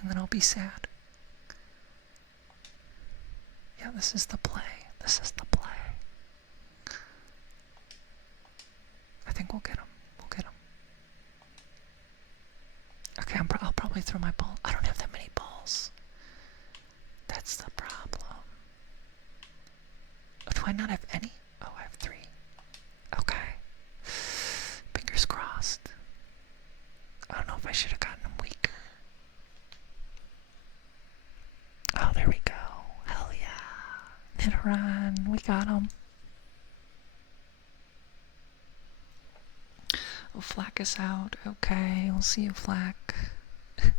and then I'll be sad. Yeah, this is the play. This is the play. I think we'll get him. We'll get him. Okay, I'll probably throw my ball. I don't have that many balls. That's the problem. Oh, do I not have any? Oh, I have 3. Okay. Fingers crossed. I don't know if I should have gotten him weaker. Oh, there we go. Hell yeah. Nidoran, we got him. Oh, Flack is out. Okay, we'll see you, Flack. You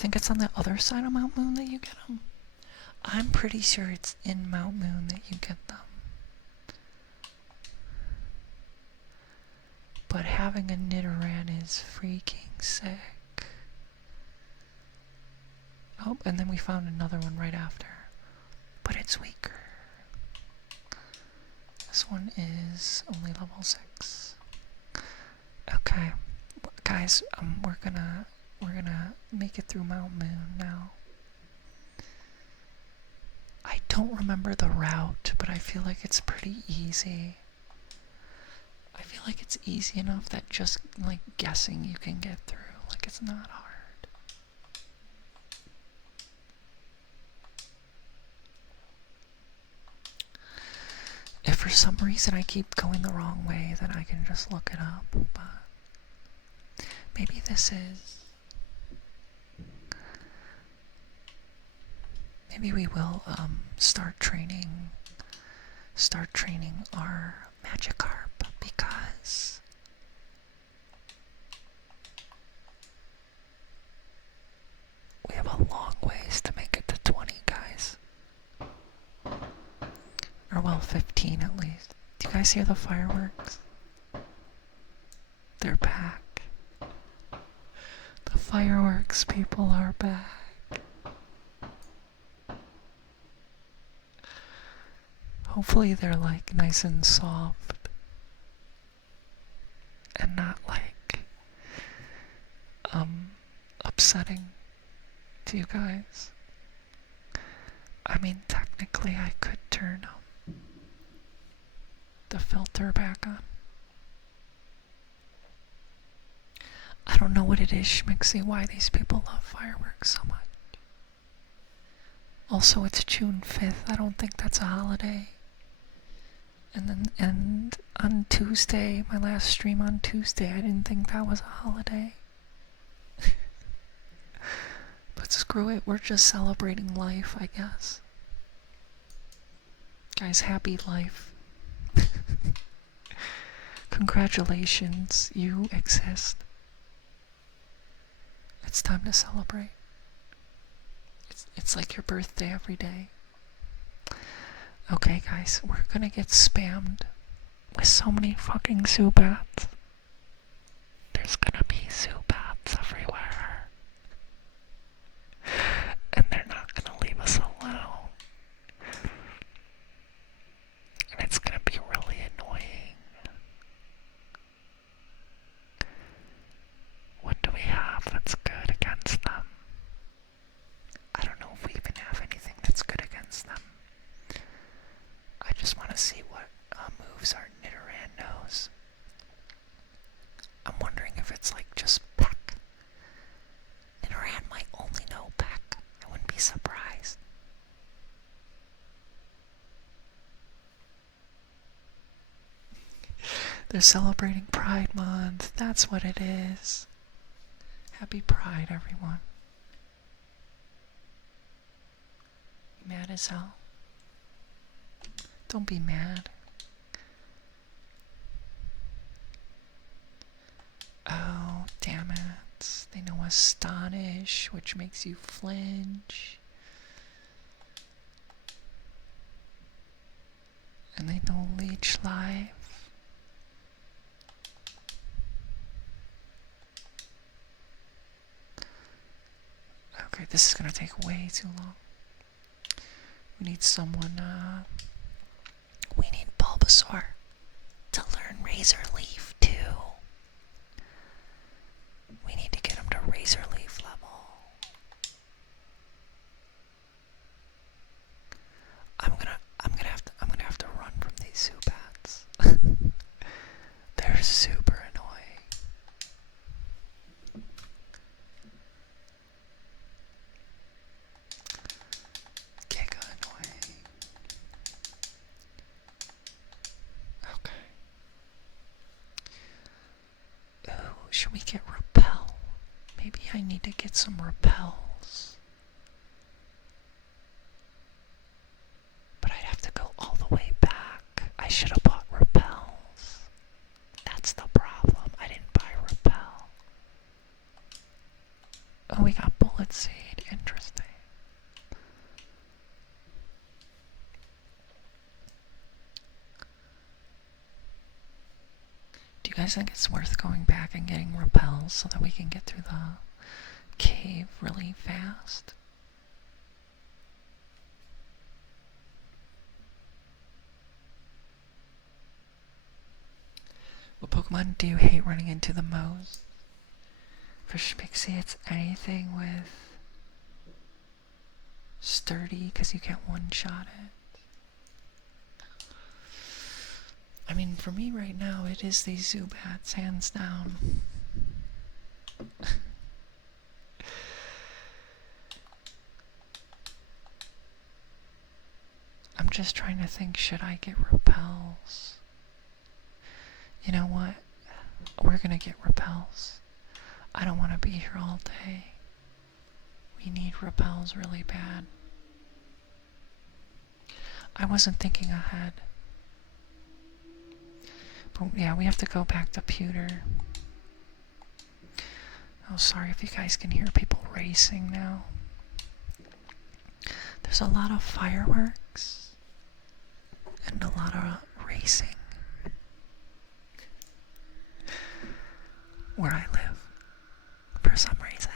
think it's on the other side of Mount Moon that you get them? I'm pretty sure it's in Mount Moon that you get them. But having a Nidoran is freaking sick. Oh, and then we found another one right after. But it's weaker. This one is only level 6. Okay. Guys, we're gonna make it through Mount Moon now. I don't remember the route, but I feel like it's pretty easy. I feel like it's easy enough that just like guessing you can get through. Like, it's not hard. If for some reason I keep going the wrong way, then I can just look it up, but maybe this is... Maybe we will start training our Magikarp, because we have a long ways to make it to 20, guys. Or well, 15 at least. Do you guys hear the fireworks? They're back. The fireworks people are back. Hopefully they're like nice and soft and not like upsetting to you guys. I mean, technically I could turn the filter back on. I don't know what it is, Schmixy, why these people love fireworks so much. Also, it's June 5th. I don't think that's a holiday. And on Tuesday, my last stream on Tuesday, I didn't think that was a holiday. But screw it, we're just celebrating life, I guess. Guys, happy life. Congratulations, you exist. It's time to celebrate. It's like your birthday every day. Okay, guys, we're gonna get spammed with so many fucking Zubats. There's gonna be Zubats everywhere. And they're not gonna leave us alone. And it's gonna be really annoying. What do we have that's good against them? I don't know if we even have anything that's good against them. I just want to see what moves our Nidoran knows. I'm wondering if it's like just Peck. Nidoran might only know Peck. I wouldn't be surprised. They're celebrating Pride Month. That's what it is. Happy Pride, everyone. Mad as hell. Don't be mad. Oh, damn it. astonish, which makes you flinch. And they know leech life. Okay, this is gonna take way too long. We need someone, we need Bulbasaur to learn Razor Leaf too. We need to get him to Razor Leaf level. I'm gonna have to run from these Zubats. They're super annoying. Giga annoying. Okay. Ooh, should we get Repel? Maybe I need to get some Repels. But I'd have to go all the way back. I should have bought Repels. That's the problem. I didn't buy Repel. Oh, we got Bullet Seed. Interesting. Do you guys think it's worth going back and getting Repels so that we can get through the cave really fast? What Pokemon do you hate running into the most? For Spixie, it's anything with sturdy, because you can't one-shot it. I mean, for me right now, it is these Zubats, hands down. I'm just trying to think, should I get Repels? You know what? We're gonna get Repels. I don't want to be here all day. We need Repels really bad. I wasn't thinking ahead. But yeah, we have to go back to pewter. Oh, sorry if you guys can hear people racing now. There's a lot of fireworks and a lot of racing where I live, for some reason.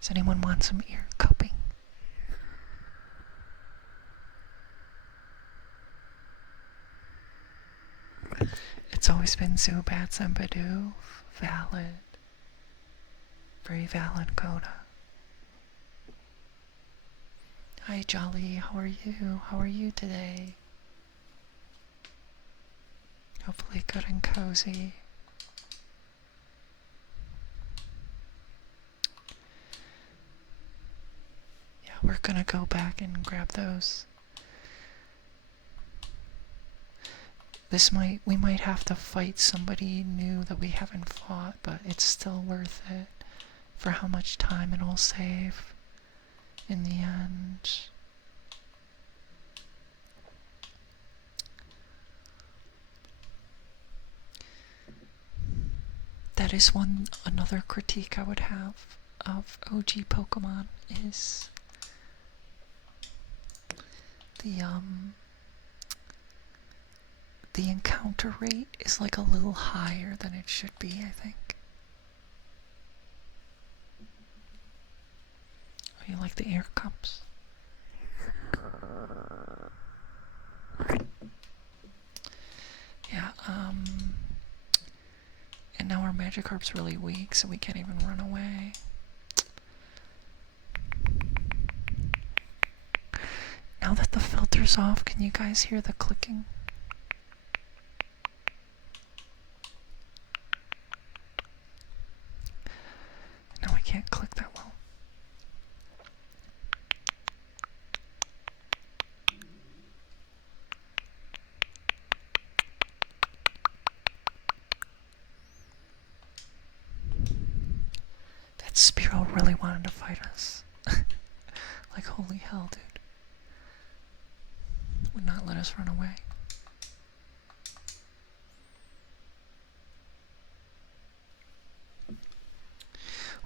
Does anyone want some ear cupping? It's always been Zubats and Bidoof. Valid. Very valid coda. Hi Jolly, how are you? How are you today? Hopefully good and cozy. Yeah, we're gonna go back and grab those. We might have to fight somebody new that we haven't fought, but it's still worth it for how much time it'll save in the end. That is another critique I would have of OG Pokemon is the encounter rate is like a little higher than it should be, I think. Oh, you like the air cups? Yeah, and now our Magikarp's really weak, so we can't even run away. Now that the filter's off, can you guys hear the clicking? No, I can't click that well. That Spearow really wanted to fight us. Like, holy hell, dude. Would not let us run away.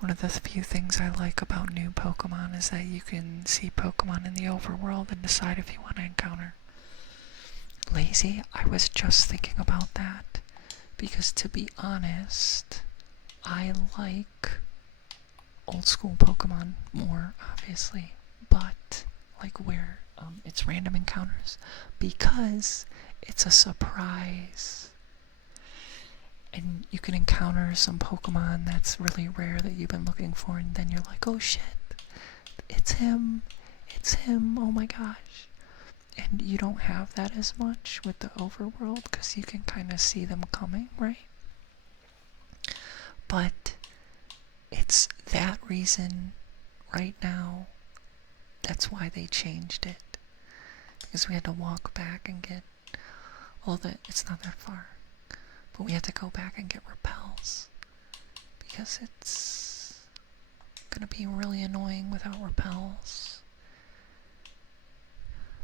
One of the few things I like about new Pokemon is that you can see Pokemon in the overworld and decide if you want to encounter. Lazy, I was just thinking about that, because to be honest, I like old school Pokemon more, obviously, but like where it's random encounters, because it's a surprise. And you can encounter some Pokemon that's really rare that you've been looking for, and then you're like, oh shit, it's him, oh my gosh. And you don't have that as much with the overworld, because you can kind of see them coming, right? But it's that reason right now, that's why they changed it. Because we had to walk back and get all the, it's not that far, but we had to go back and get repels. Because it's gonna be really annoying without repels.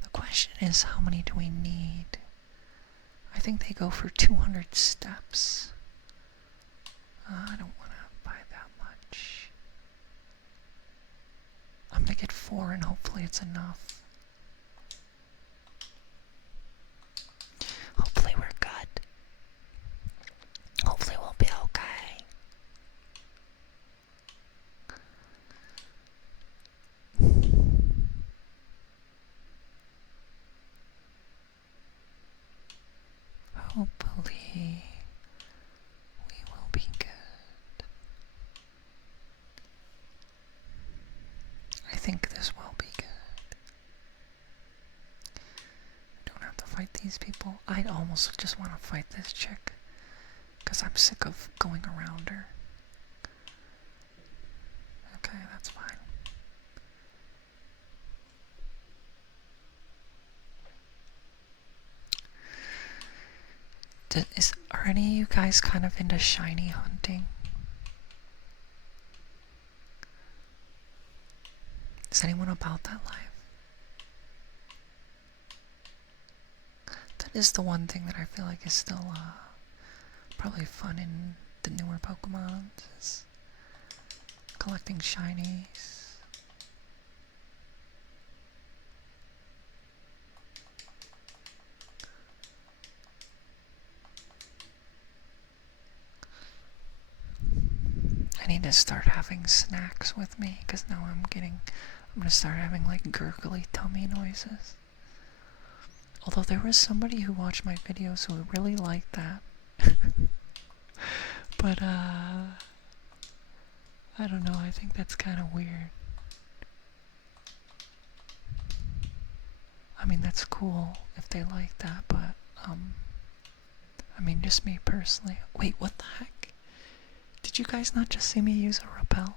The question is, how many do we need? I think they go for 200 steps. I don't want to buy that much. I'm gonna get 4 and hopefully it's enough. Hopefully we're good. Hopefully we'll be okay. Hopefully we will be good. I think this will be good. I don't have to fight these people. I almost just want to fight this chick, because I'm sick of going around her. Okay, that's fine. Are any of you guys kind of into shiny hunting? Is anyone about that life? That is the one thing that I feel like is still probably fun in the newer Pokemon, is collecting shinies. I need to start having snacks with me, because now I'm gonna start having like gurgly tummy noises. Although there was somebody who watched my videos who really liked that. But I don't know, I think that's kind of weird. I mean, that's cool if they like that, but I mean, just me personally. Wait, what the heck? Did you guys not just see me use a Repel?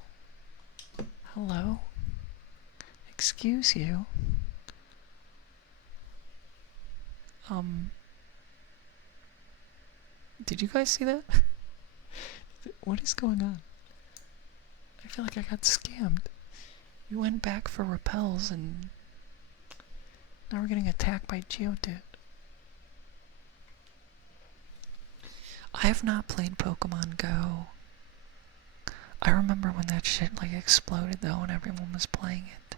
Hello? Excuse you? Did you guys see that? What is going on? I feel like I got scammed. We went back for repels and now we're getting attacked by Geodude. I have not played Pokemon Go. I remember when that shit like exploded though and everyone was playing it.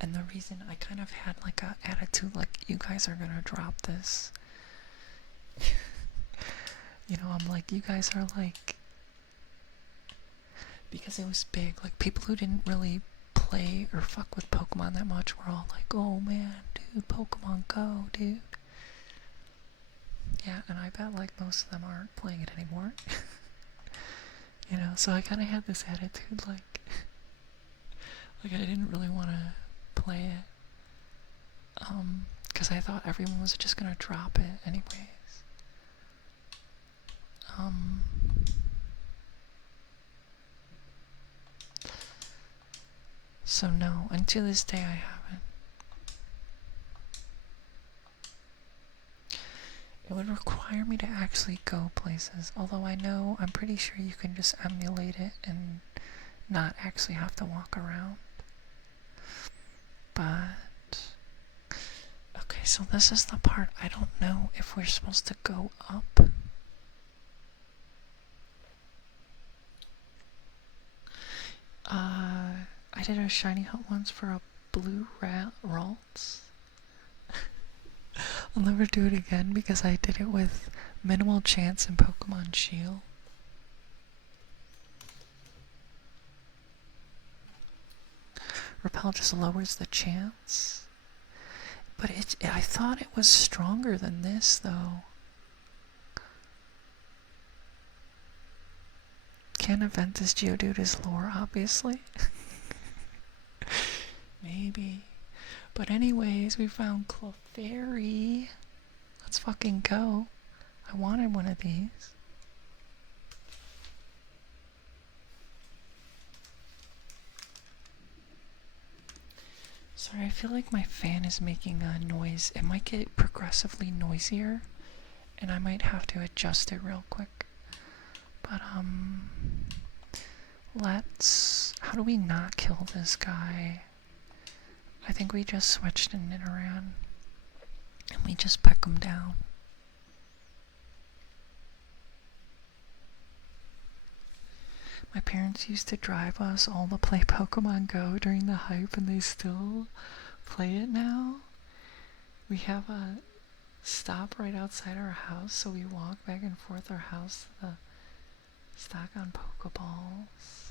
And the reason I kind of had like a attitude like, you guys are gonna drop this. You know, I'm like, you guys are like, because it was big, like people who didn't really play or fuck with Pokemon that much were all like, oh man, dude, Pokemon Go, dude. Yeah, and I bet like most of them aren't playing it anymore. You know, so I kind of had this attitude like I didn't really want to play it. Because I thought everyone was just gonna drop it anyways. So no, and to this day I haven't. It would require me to actually go places, although I know, I'm pretty sure you can just emulate it and not actually have to walk around. But, okay, so this is the part I don't know if we're supposed to go up. I did a shiny hunt once for a blue Ralts. I'll never do it again because I did it with minimal chance in Pokemon Shield. Repel just lowers the chance. But I thought it was stronger than this, though. Can't event this Geodude's lore, obviously. Maybe. But anyways, we found Clefairy. Let's fucking go. I wanted one of these. Sorry, I feel like my fan is making a noise. It might get progressively noisier, and I might have to adjust it real quick. But, let's... How do we not kill this guy? I think we just switched in and around, and we just peck him down. My parents used to drive us all to play Pokemon Go during the hype, and they still play it now. We have a stop right outside our house, so we walk back and forth our house to the stock on Pokeballs.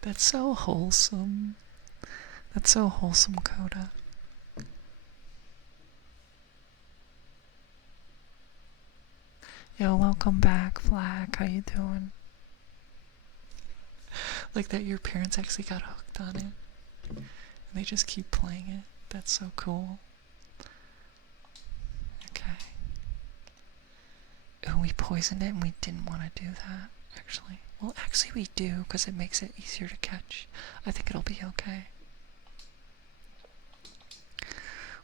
That's so wholesome. That's so wholesome, Coda. Yo, welcome back, Flag. How you doing? Like that your parents actually got hooked on it. And they just keep playing it. That's so cool. Okay. Oh, we poisoned it and we didn't want to do that, actually. Well, actually we do, because it makes it easier to catch. I think it'll be okay.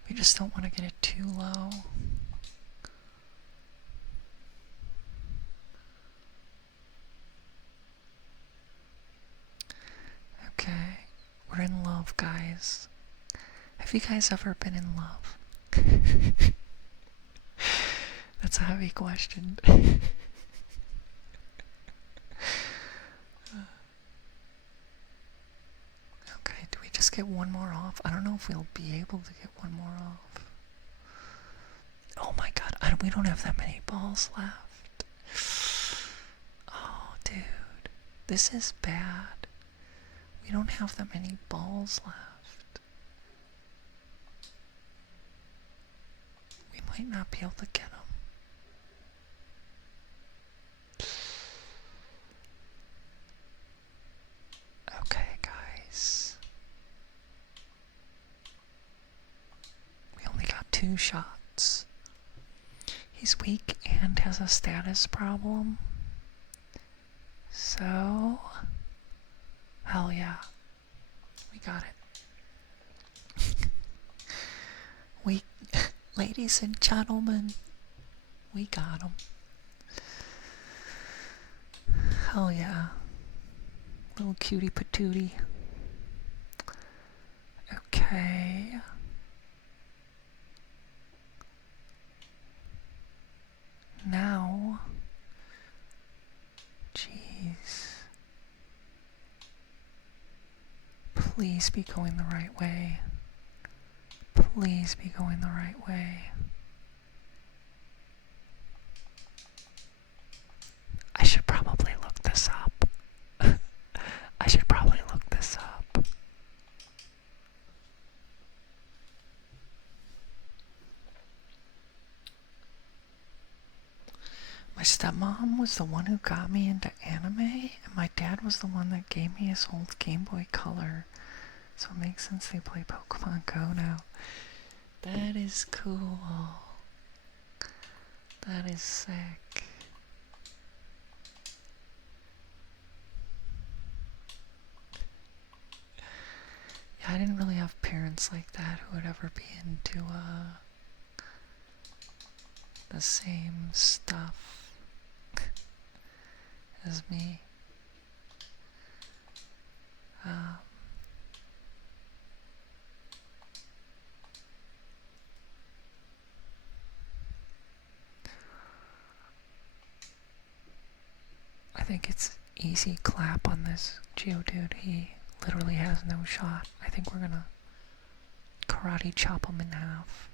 We just don't want to get it too low. Okay, we're in love, guys. Have you guys ever been in love? That's a heavy question. Okay, do we just get one more off? I don't know if we'll be able to get one more off. Oh my god, we don't have that many balls left. Oh, dude. This is bad. We don't have that many balls left. We might not be able to get them. Okay, guys. We only got 2 shots. He's weak and has a status problem. So... hell yeah. We got it. Ladies and gentlemen, we got him. Hell yeah. Little cutie patootie. Okay. Now. Jeez. Please be going the right way. Please be going the right way. I should probably look this up. I should probably look this up. My stepmom was the one who got me into anime, and my dad was the one that gave me his old Game Boy Color. So it makes sense they play Pokemon Go now. That is cool. That is sick. Yeah, I didn't really have parents like that who would ever be into the same stuff as me. I think it's easy clap on this Geodude. He literally has no shot. I think we're gonna karate chop him in half.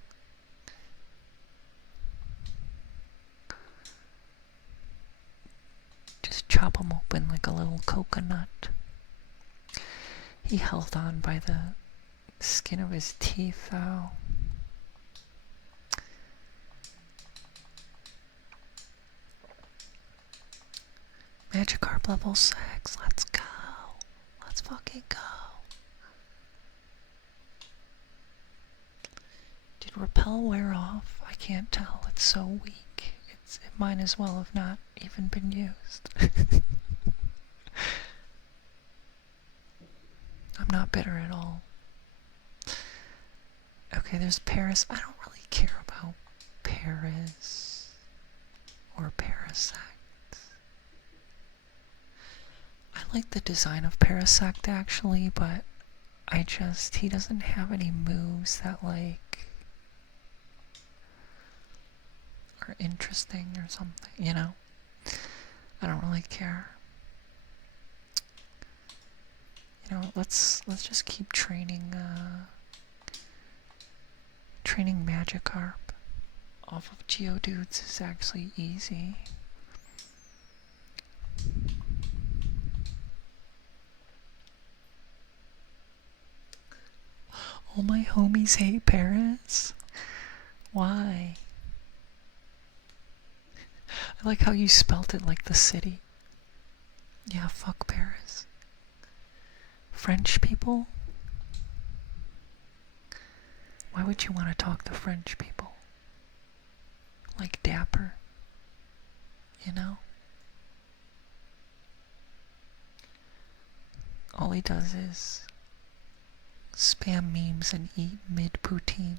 Just chop him open like a little coconut. He held on by the skin of his teeth, though. Magikarp level 6. Let's go. Let's fucking go. Did Repel wear off? I can't tell. It's so weak. It might as well have not even been used. I'm not bitter at all. Okay, there's Paris. I don't really care about Paris or Parasect. I like the design of Parasect actually, but he doesn't have any moves that like are interesting or something, you know? I don't really care. You know, let's just keep training Magikarp off of Geodudes is actually easy. All my homies hate Paris? Why? I like how you spelt it like the city. Yeah, fuck Paris. French people? Why would you want to talk to French people? Like Dapper, you know? All he does is spam memes and eat mid-poutine.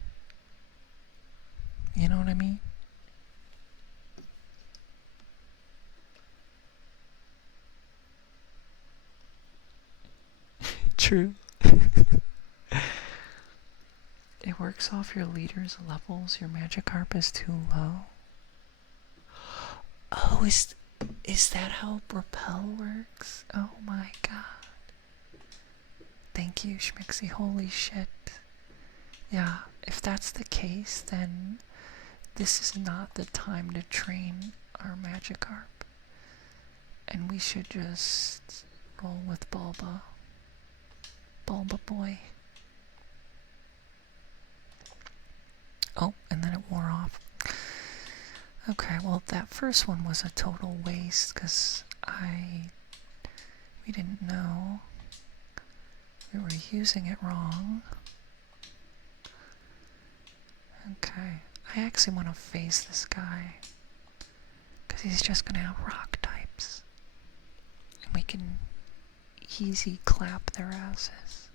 You know what I mean? True. It works off your leader's levels. Your Magikarp is too low. Oh, is that how Repel works? Oh my god. Thank you, Schmixie. Holy shit. Yeah, if that's the case, then this is not the time to train our Magikarp. And we should just roll with Bulba. Bulba boy. Oh, and then it wore off. Okay, well that first one was a total waste because we didn't know. We were using it wrong. Okay, I actually want to face this guy because he's just gonna have rock types. And we can easy clap their asses.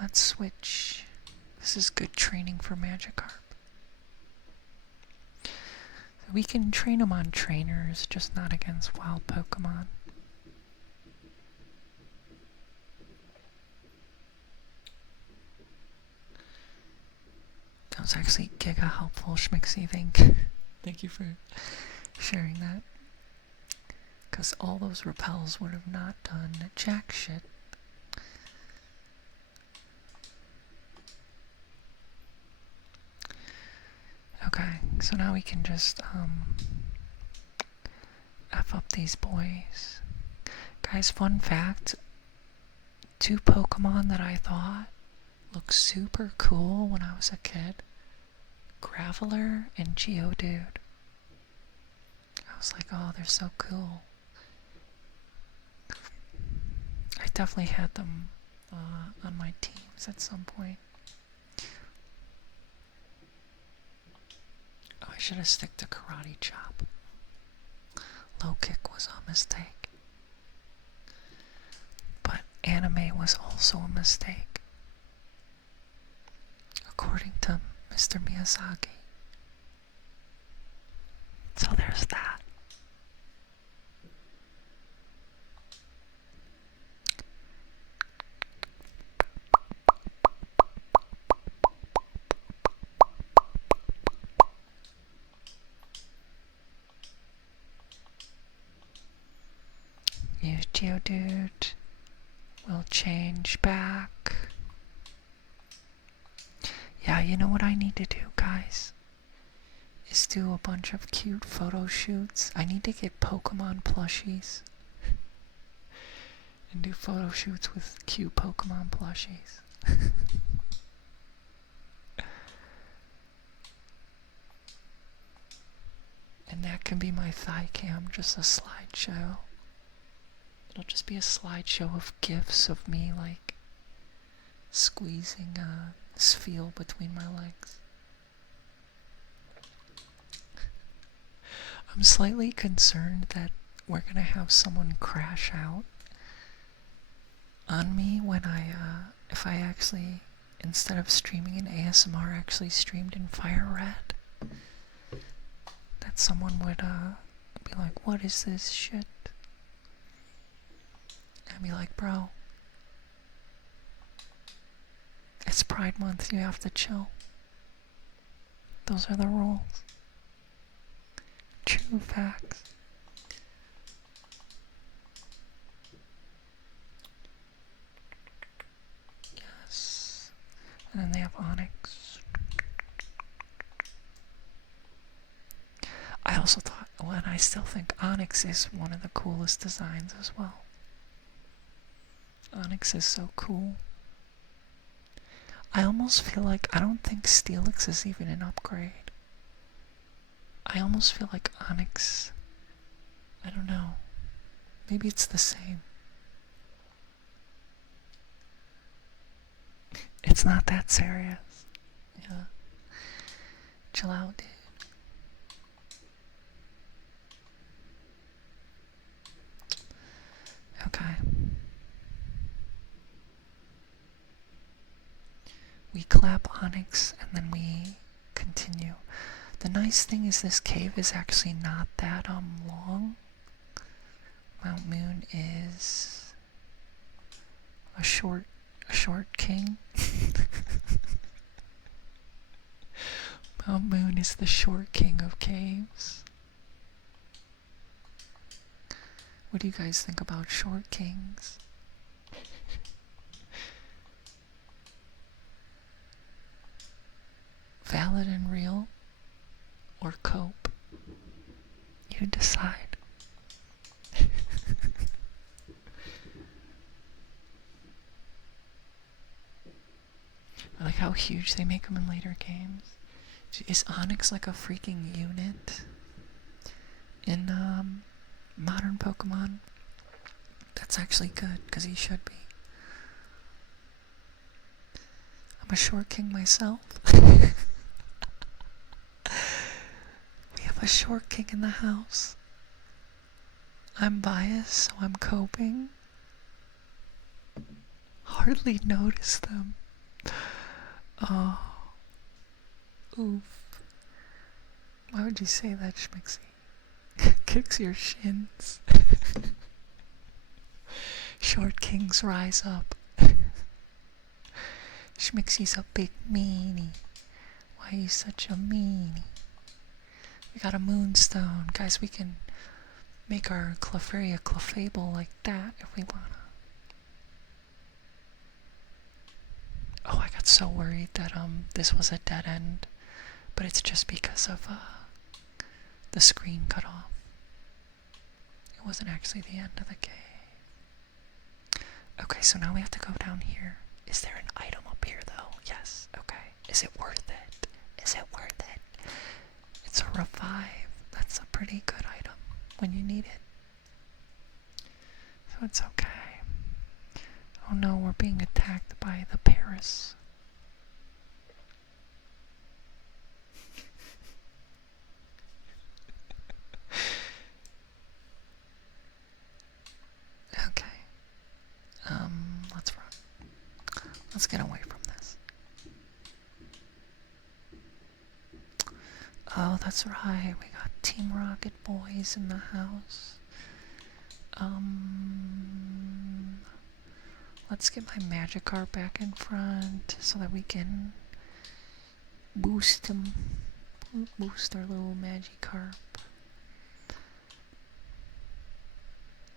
Let's switch. This is good training for Magikarp. We can train them on trainers, just not against wild Pokemon. That was actually giga helpful, Schmixie. Thank you for sharing that. Because all those repels would have not done jack shit. Okay, so now we can just F up these boys. Guys, fun fact, 2 Pokemon that I thought looked super cool when I was a kid. Graveler and Geodude. I was like, oh, they're so cool. I definitely had them on my teams at some point. Oh, I should have stuck to Karate Chop. Low kick was a mistake. But anime was also a mistake. According to Mr. Miyazaki. So there's that. Geodude will change back. Yeah, you know what I need to do, guys? Is do a bunch of cute photo shoots. I need to get Pokemon plushies. And do photo shoots with cute Pokemon plushies. And that can be my thigh cam, just a slideshow. It'll just be a slideshow of GIFs of me, like, squeezing a sphere between my legs. I'm slightly concerned that we're gonna have someone crash out on me when if I actually, instead of streaming in ASMR, actually streamed in FireRed. That someone would be like, what is this shit? I'd be like, bro, it's Pride Month, you have to chill. Those are the rules. True facts. Yes. And then they have Onyx. I also thought, well, and I still think Onyx is one of the coolest designs as well. Onyx is so cool. I almost feel like, I don't think Steelix is even an upgrade. I almost feel like Onyx, I don't know, maybe it's the same. It's not that serious. Yeah. Chill out, dude. Okay. We clap Onyx and then we continue. The nice thing is this cave is actually not that long. Mount Moon is a short king. Mount Moon is the short king of caves. What do you guys think about short kings? Valid and real? Or cope? You decide. I like how huge they make them in later games. Is Onyx like a freaking unit in modern Pokemon? That's actually good, because he should be. I'm a short king myself. We have a short king in the house. I'm biased, so I'm coping. Hardly notice them. Oh. Oof. Why would you say that, Schmixie? Kicks your shins. Short kings rise up. Schmixie's a big meanie. Why are you such a meanie? We got a moonstone. Guys, we can make our Clefairy Clefable like that if we wanna. Oh, I got so worried that this was a dead end, but it's just because of the screen cut off. It wasn't actually the end of the cave. Okay, so now we have to go down here. Is there an item up here though? Yes. Okay. Is it worth it? Is it worth it? It's a revive. That's a pretty good item when you need it. So it's okay. Oh no, we're being attacked by the Paris. Okay. Let's run. Let's get away from this. Oh, that's right. We got Team Rocket boys in the house. Let's get my Magikarp back in front so that we can boost him. Boost our little Magikarp.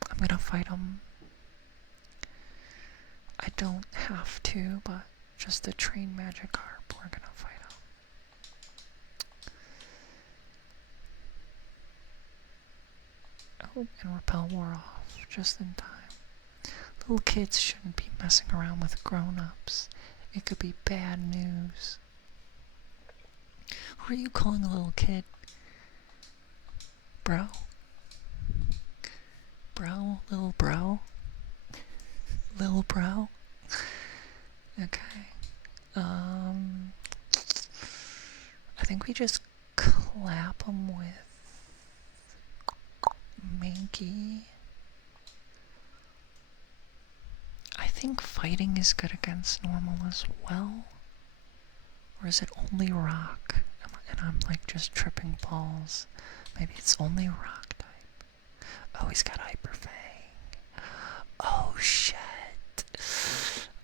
I'm gonna fight him don't have to, but just the train magic harp we're gonna fight on. Oh, and Repel wore off just in time. Little kids shouldn't be messing around with grown-ups. It could be bad news. Who are you calling a little kid? Bro? Bro? Little bro? Little bro? Okay. I think we just clap him with Manky. I think fighting is good against normal as well. Or is it only rock? And I'm like just tripping balls. Maybe it's only rock type. Oh, he's got Hyper Fang. Oh shit.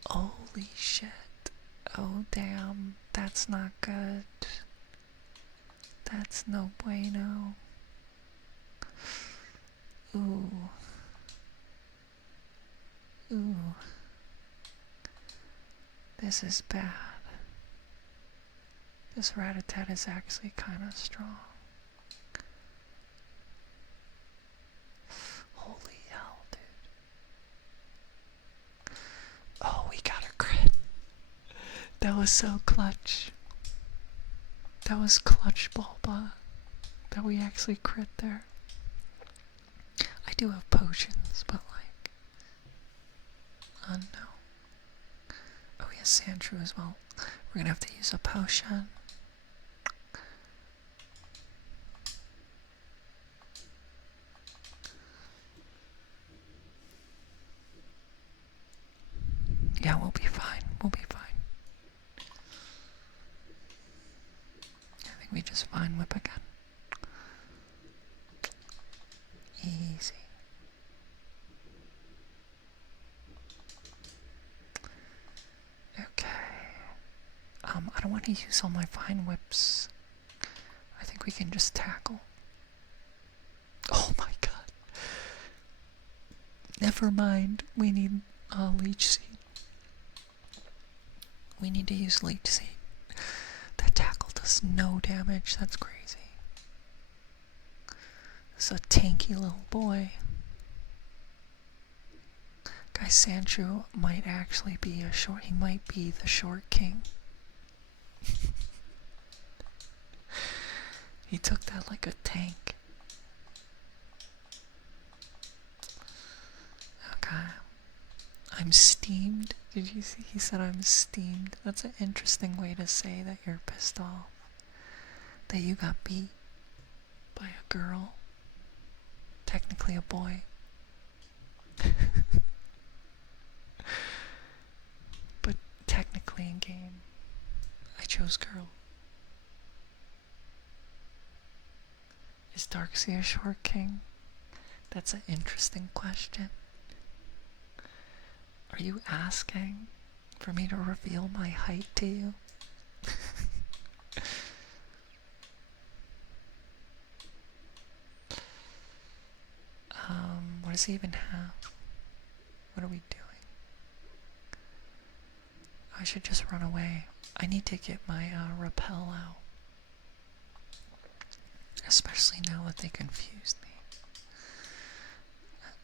Holy shit. Oh damn. That's not good. That's no bueno. Ooh. Ooh. This is bad. This Rat-a-tat is actually kind of strong. Holy hell, dude. Oh, we got a crit. That was so clutch. That was clutch, Bulba. That we actually crit there. I do have potions, but like... no. Oh, he has Sandshrew as well. We're gonna have to use a potion. Yeah, we'll be fine. We'll be fine. I think we just Vine Whip again. Easy. Okay. I don't want to use all my Vine Whips. I think we can just tackle. Oh my god. Never mind. We need Leech Seed. We need to use Leech Seed. That tackle does no damage. That's crazy. This is a tanky little boy. Guys, Sandshrew might actually be a short... He might be the short king. He took that like a tank. Okay. I'm steamed. Did you see? He said I'm steamed. That's an interesting way to say that you're pissed off. That you got beat by a girl. Technically a boy. But technically in game, I chose girl. Is Darkseid a short king? That's an interesting question. Are you asking for me to reveal my height to you? What does he even have? What are we doing? I should just run away. I need to get my Repel out. Especially now that they confused me.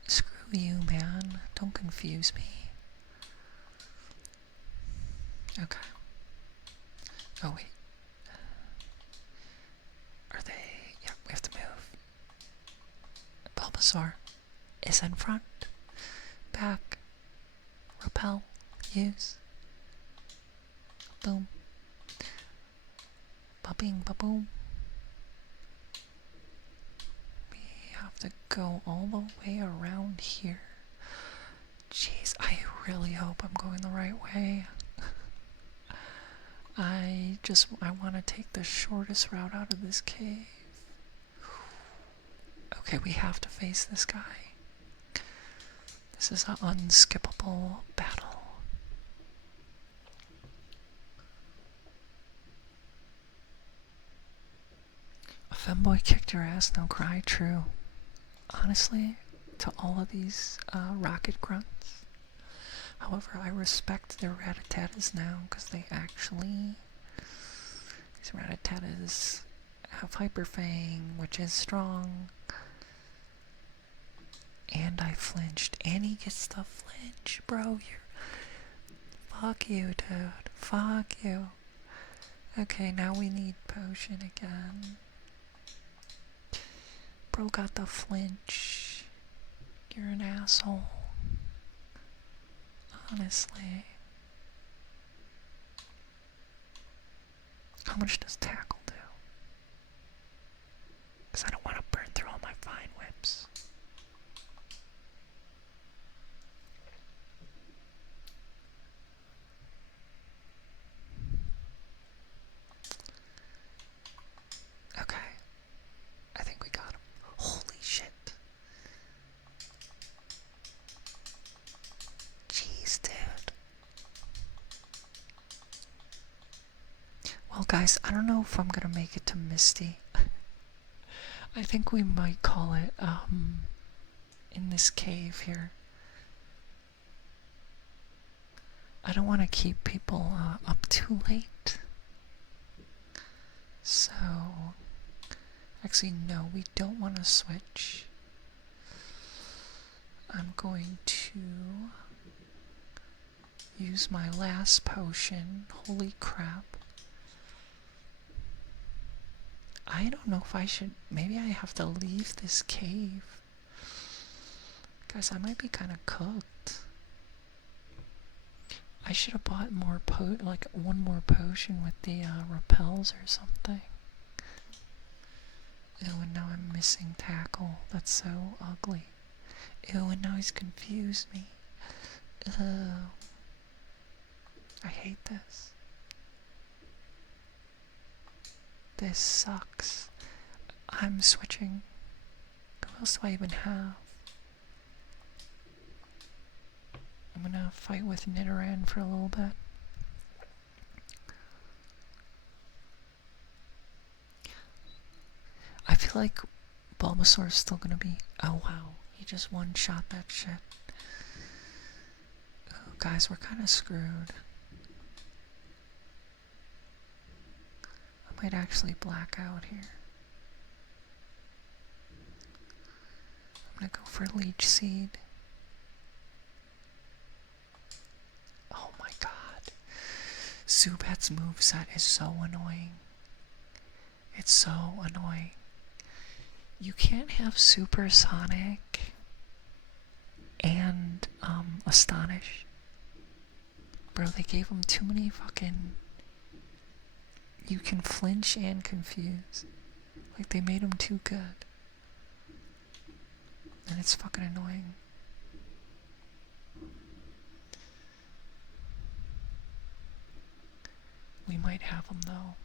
Screw you, man. Don't confuse me. Okay. Oh, wait. Are they... Yeah, we have to move. Bulbasaur is in front. Back. Repel. Use. Boom. Ba-bing, ba-boom. We have to go all the way around here. Jeez, I really hope I'm going the right way. I want to take the shortest route out of this cave. Okay, we have to face this guy. This is an unskippable battle. A femboy kicked your ass, now cry true. Honestly, to all of these rocket grunts, However, I respect their rat-a-tatas now because they actually... These rat-a-tatas have Hyper Fang, which is strong. And I flinched. And he gets the flinch, bro. Fuck you, dude. Fuck you. Okay, now we need potion again. Bro got the flinch. You're an asshole. Honestly. How much does tackle do? Because I don't want to burn through all my vine whips. Okay. I think we got him. Holy shit. Jeez, dude. Well, guys, I don't know if I'm gonna make it to Misty. I think we might call it, in this cave here. I don't want to keep people, up too late. So... Actually, no, we don't want to switch. I'm going to use my last potion. Holy crap. I don't know if I should... Maybe I have to leave this cave. Guys, I might be kind of cooked. I should have bought more like one more potion with the repels or something. Ew, and now I'm missing tackle. That's so ugly. Ew, and now he's confused me. Ugh. I hate this. This sucks. I'm switching. Who else do I even have? I'm gonna fight with Nidoran for a little bit. I feel like Bulbasaur is still gonna be... Oh wow, he just one-shot that shit. Oh, guys, we're kinda screwed. I might actually black out here. I'm gonna go for Leech Seed. Oh my god. Zubat's moveset is so annoying. It's so annoying. You can't have Supersonic and Astonish. Bro, they gave him too many fucking... You can flinch and confuse. Like, they made him too good. And it's fucking annoying. We might have him though.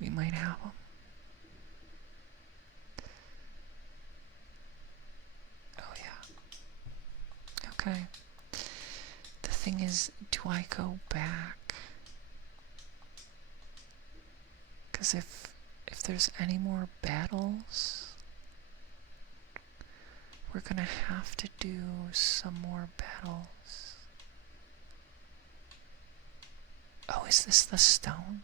We might have him. Oh yeah. Okay. The thing is, do I go back? Because if there's any more battles, we're gonna have to do some more battles. Oh, is this the stone?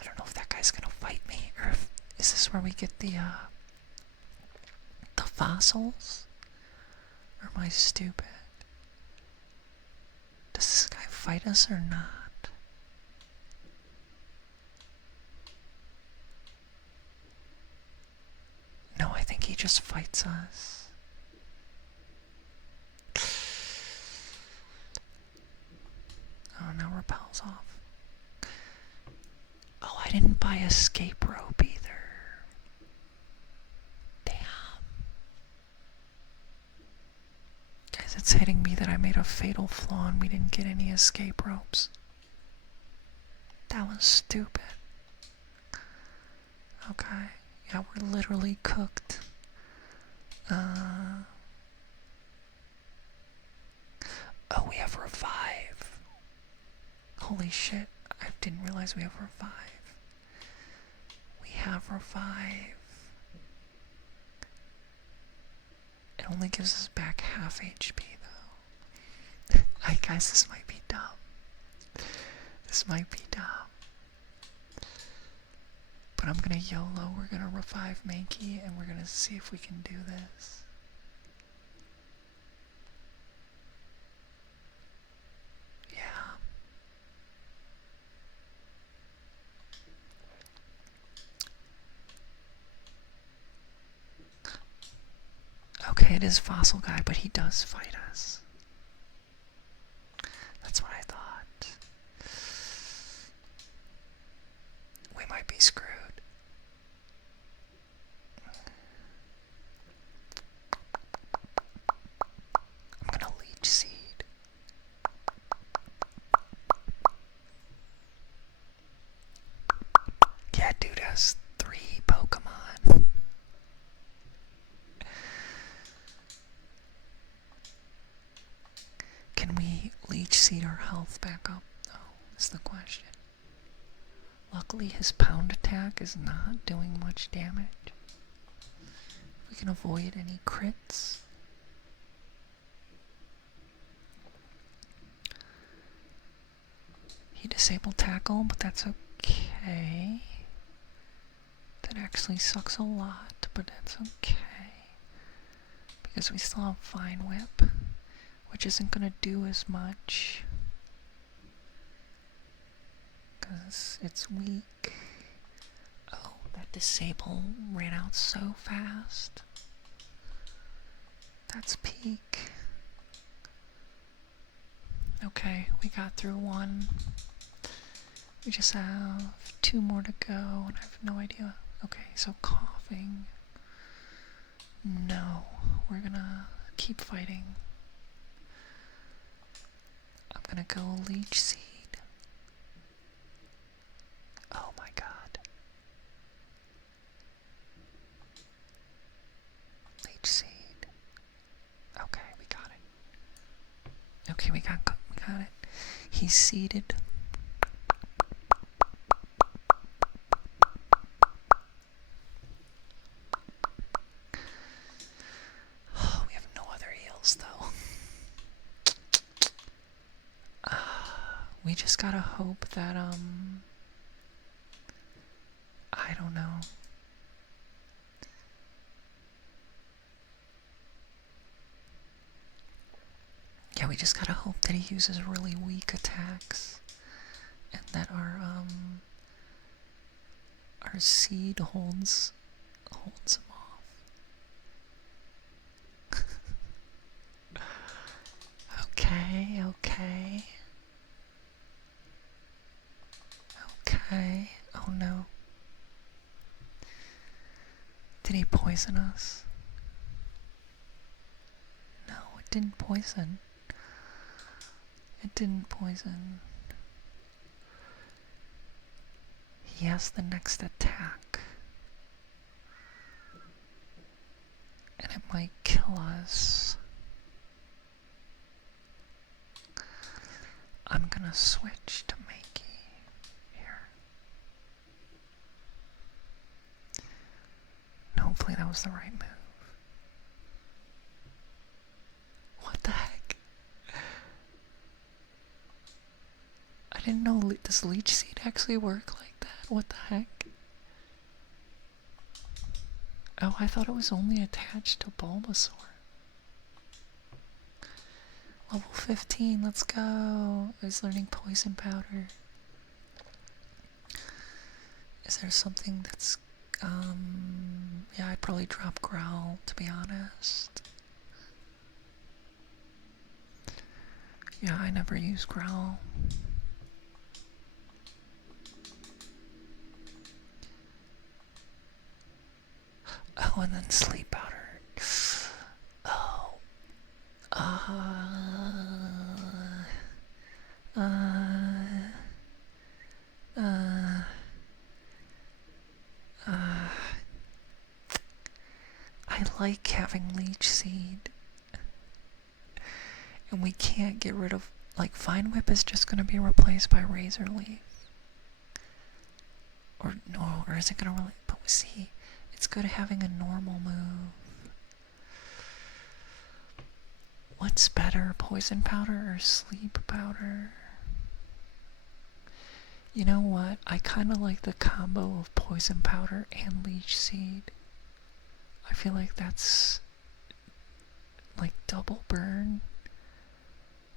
I don't know if that guy's gonna fight me, or if, is this where we get the fossils? Or am I stupid? Does this guy fight us or not? No, I think he just fights us. Oh, now Repel's off. Oh, I didn't buy escape rope either. Damn. Guys, it's hitting me that I made a fatal flaw and we didn't get any escape ropes. That was stupid. Okay. Yeah, we're literally cooked. Oh, we have revive. Holy shit. I didn't realize we have revive. We have revive. only gives us back half HP though. Guys, this might be dumb. This might be dumb. But I'm gonna YOLO, we're gonna revive Mankey, and we're gonna see if we can do this. Yeah. Okay, it is Fossil Guy, but he does fight us. That's what I thought. We might be screwed. I'm gonna Leech Seed. Yeah, dude has 3 Pokemon. Can we Leech Seed our health back up, though, is the question. Luckily, his pound attack is not doing much damage. We can avoid any crits. He disabled tackle, but that's okay. That actually sucks a lot, but that's okay. Because we still have Vine Whip, which isn't gonna do as much. Because it's weak. Oh, that disable ran out so fast. That's peak. Okay, we got through 1. We just have 2 more to go, and I have no idea. Okay, so coughing. No, we're gonna keep fighting. I'm gonna go Leech Seed. Oh my god. Leech Seed. Okay, we got it. Okay, we got it. He's seeded. Oh, we have no other heals though. We just gotta hope that I don't know. Yeah, we just gotta hope that he uses really weak attacks, and that our seed holds him off. Okay. Oh no. Did he poison us? No, it didn't poison. It didn't poison. He has the next attack. And it might kill us. I'm gonna switch to Makey here. And hopefully that was the right move. What the heck? I didn't know, does Leech Seed actually work like that? What the heck? Oh, I thought it was only attached to Bulbasaur. Level 15, let's go. Is learning Poison Powder. Is there something that's, yeah, I'd probably drop Growl, to be honest. Yeah, I never use Growl. Oh, and then Sleep Powder. Oh. I like having Leech Seed. And we can't get rid of, like, Vine Whip is just gonna be replaced by Razor Leaf. Or no, or is it gonna really, but see, it's good having a normal move. What's better, poison powder or sleep powder? You know what? I kind of like the combo of poison powder and leech seed. I feel like that's like double burn,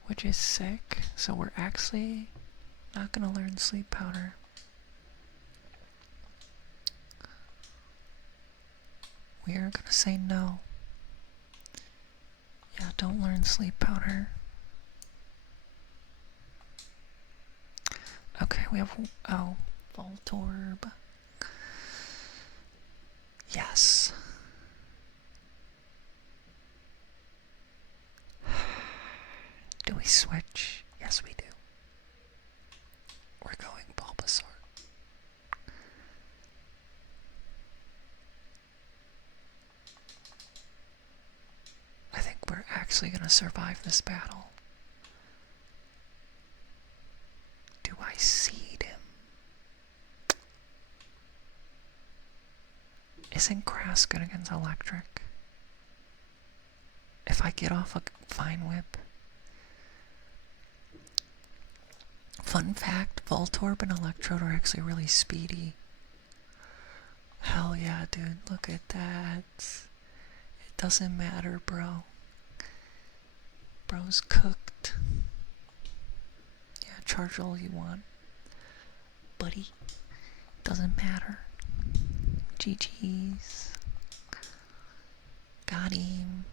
which is sick. So we're actually not gonna learn sleep powder. We are gonna say no. Yeah, don't learn sleep powder. Okay, we have, oh, Voltorb. Yes. Do we switch? Yes, we do. We're going Bulbasaur. I think we're actually gonna survive this battle. Do I seed him? Isn't grass good against electric? If I get off a Vine Whip. Fun fact, Voltorb and Electrode are actually really speedy. Hell yeah, dude, look at that. It doesn't matter, bro. Bro's cooked. Yeah, charge all you want. Buddy, doesn't matter. GG's. Got him.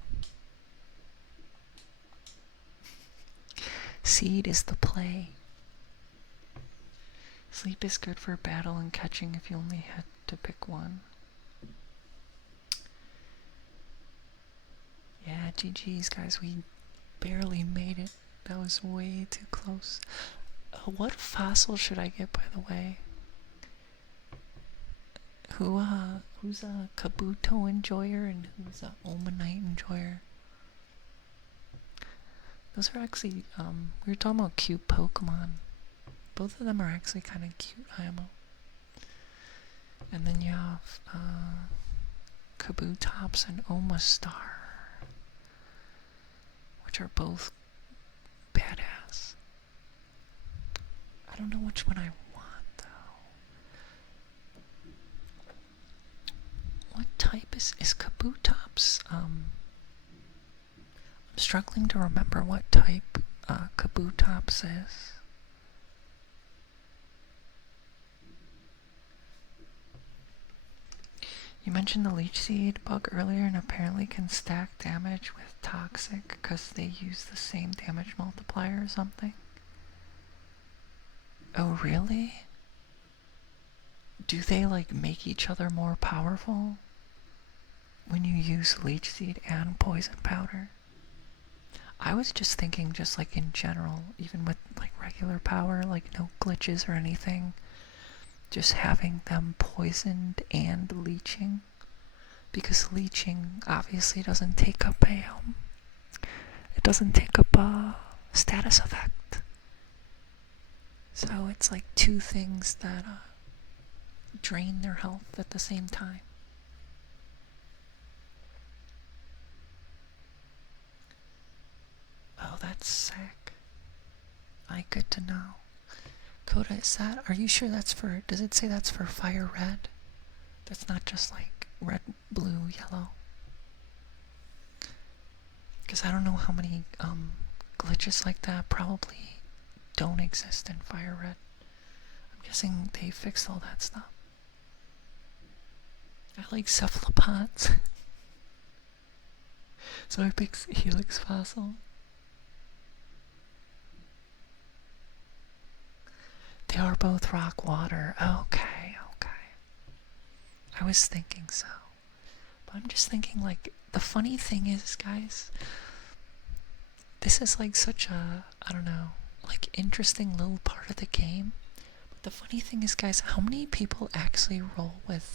Seed is the play. Sleep is good for battle and catching if you only had to pick one. Yeah, GG's guys, we barely made it. That was way too close. What fossil should I get, by the way? Who's a Kabuto enjoyer and who's a Omanite enjoyer? Those are actually, we were talking about cute Pokemon. Both of them are actually kind of cute, IMO. And then you have, Kabutops and Omastar, which are both badass. I don't know which one I want, though. What type is Kabutops? I'm struggling to remember what type Kabutops is. You mentioned the Leech Seed bug earlier and apparently can stack damage with Toxic because they use the same damage multiplier or something. Oh, really? Do they like make each other more powerful when you use Leech Seed and Poison Powder? I was just thinking just like in general, even with like regular power, like no glitches or anything, just having them poisoned and leeching, because leeching obviously doesn't take up a status effect. So it's like two things that drain their health at the same time. Oh, that's sick. Good to know. Coda, are you sure that's for, does it say that's for FireRed? That's not just like red, blue, yellow? Because I don't know how many glitches like that probably don't exist in FireRed. I'm guessing they fixed all that stuff. I like cephalopods. So I picked Helix Fossil. They are both rock water. Okay, okay. I was thinking so. But I'm just thinking, like, the funny thing is, guys, this is like such a, I don't know, like interesting little part of the game. But the funny thing is, guys, how many people actually roll with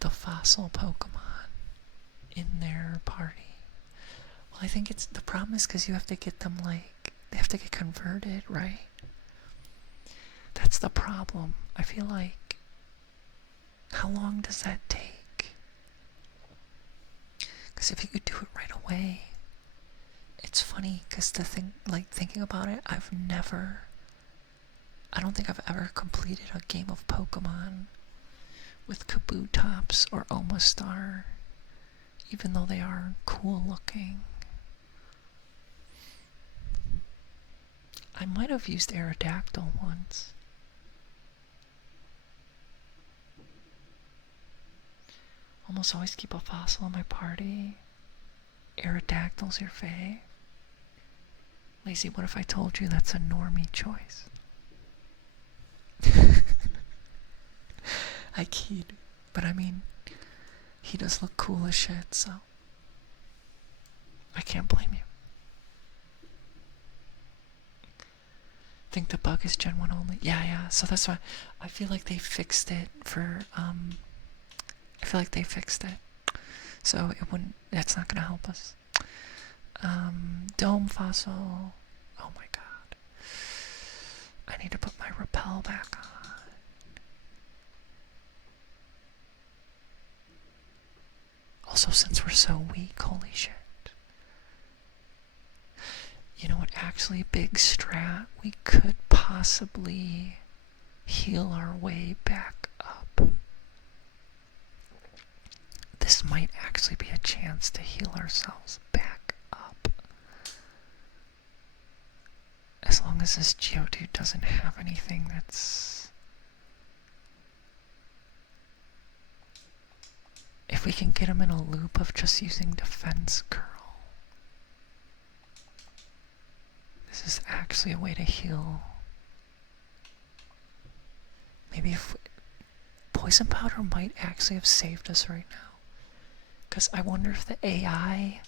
the fossil Pokemon in their party? Well, I think the problem is because you have to get them, like, they have to get converted, right? That's the problem. I feel like, how long does that take? Because if you could do it right away, it's funny, because the thing, like, thinking about it, I don't think I've ever completed a game of Pokemon with Kabutops or Omastar, even though they are cool looking. I might have used Aerodactyl once. Almost always keep a fossil in my party. Aerodactyl's your fave. Lazy, what if I told you that's a normie choice? I kid, but I mean, he does look cool as shit, so I can't blame you. Think the bug is Gen 1 only? Yeah, so that's why I feel like they fixed it for, I feel like they fixed it. So that's not gonna help us. Dome fossil. Oh my god. I need to put my Repel back on. Also, since we're so weak, holy shit. You know what, actually, big strat, we could possibly heal our way back up. This might actually be a chance to heal ourselves back up. As long as this Geodude doesn't have anything that's... If we can get him in a loop of just using Defense Curl. This is actually a way to heal. Maybe if... Poison Powder might actually have saved us right now. Because I wonder if the AI,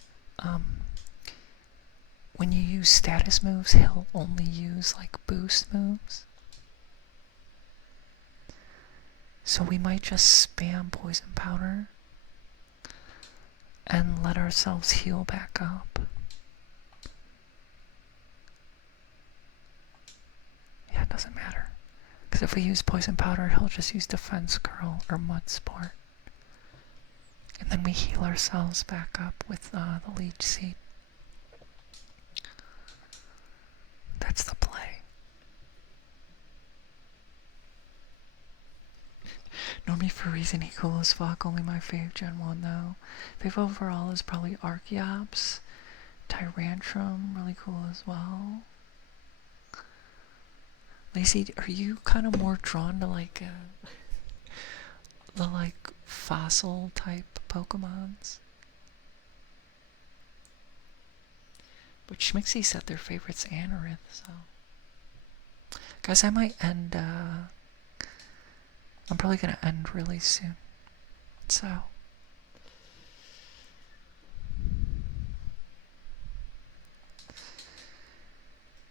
when you use status moves, he'll only use like boost moves. So we might just spam Poison Powder and let ourselves heal back up. Yeah, it doesn't matter. Because if we use Poison Powder, he'll just use Defense Curl or Mud Sport. And then we heal ourselves back up with the Leech Seed. That's the play. Normie for reason he cool as fuck, only my fave Gen 1 though. Fave overall is probably Archeops. Tyrantrum, really cool as well. Lacey, are you kind of more drawn to like the like fossil type Pokemons? But Schmixie said their favorite's Anorith, so. Guys, I might end, I'm probably gonna end really soon. So.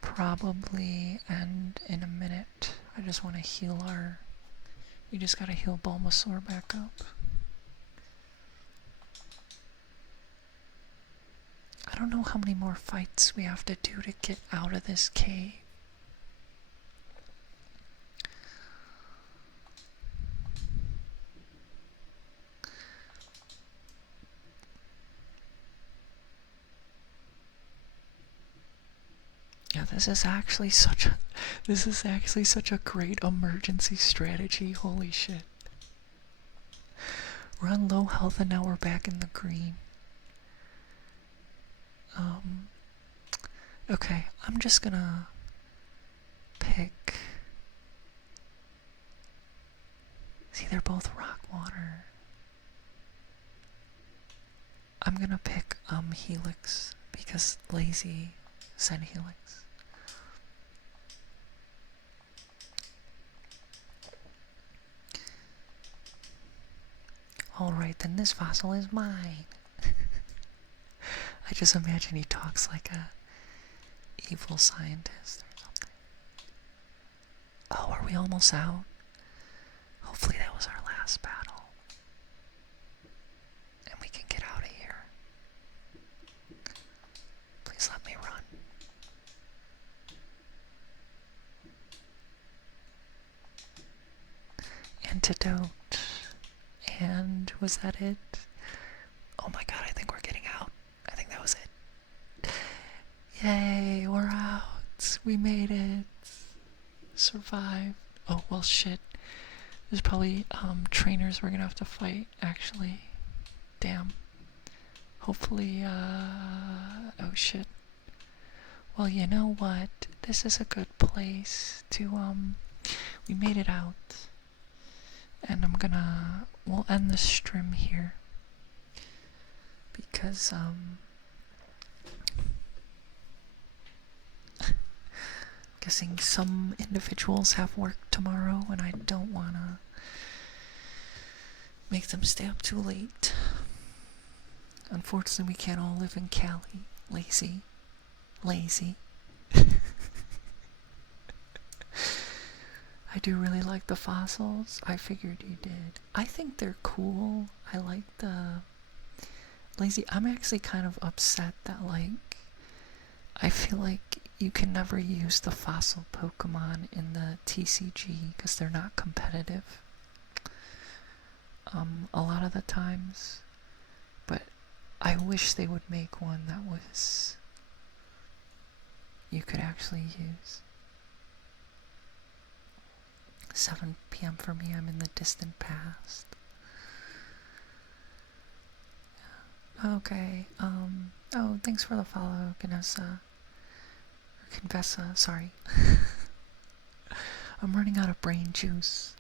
Probably end in a minute. I just want to heal our... We just gotta heal Bulbasaur back up. I don't know how many more fights we have to do to get out of this cave. Yeah, this is actually such a great emergency strategy. Holy shit. We're on low health and now we're back in the green. Okay, I'm just gonna pick... See, they're both rock water. I'm gonna pick Helix because Lazy said Helix. Alright, then this fossil is mine. I just imagine he talks like a evil scientist or something. Oh, are we almost out? Hopefully that was our last battle. And we can get out of here. Please let me run. Antidote. And was that it? Oh my god, I think we're getting Yay, we're out. We made it. Survived. Oh, well, shit. There's probably trainers we're gonna have to fight, actually. Damn. Hopefully, oh shit. Well, you know what? This is a good place to, we made it out. And we'll end the stream here. Because, guessing some individuals have work tomorrow and I don't wanna make them stay up too late. Unfortunately, we can't all live in Cali. Lazy. I do really like the fossils. I figured you did. I think they're cool. I like the lazy. I'm actually kind of upset that, like, I feel like you can never use the fossil Pokemon in the TCG because they're not competitive. A lot of the times. But I wish they would make one that was you could actually use. 7 p.m. for me, I'm in the distant past. Okay, oh, thanks for the follow, Confessa, sorry. I'm running out of brain juice.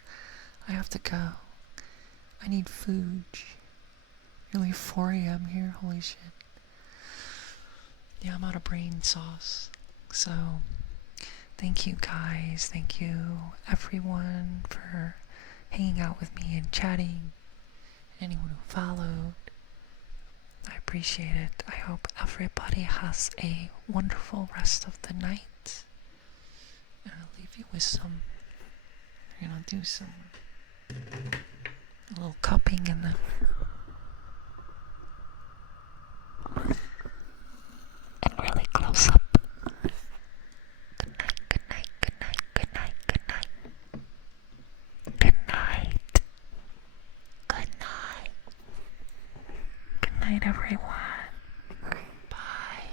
I have to go. I need food. Nearly 4 a.m. here, holy shit. Yeah, I'm out of brain sauce. So, thank you guys, thank you everyone for hanging out with me and chatting. Anyone who followed, I appreciate it. I hope everybody has a wonderful rest of the night. And I'll leave you with some, we're gonna do some a little cupping and then and really close up. Good night, good night, good night, good night, good night. Good night. Good night. Good night, everyone. Bye.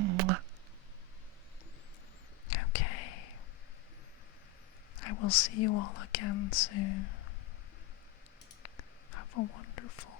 Mwah. Okay. I will see you all again soon. Have a wonderful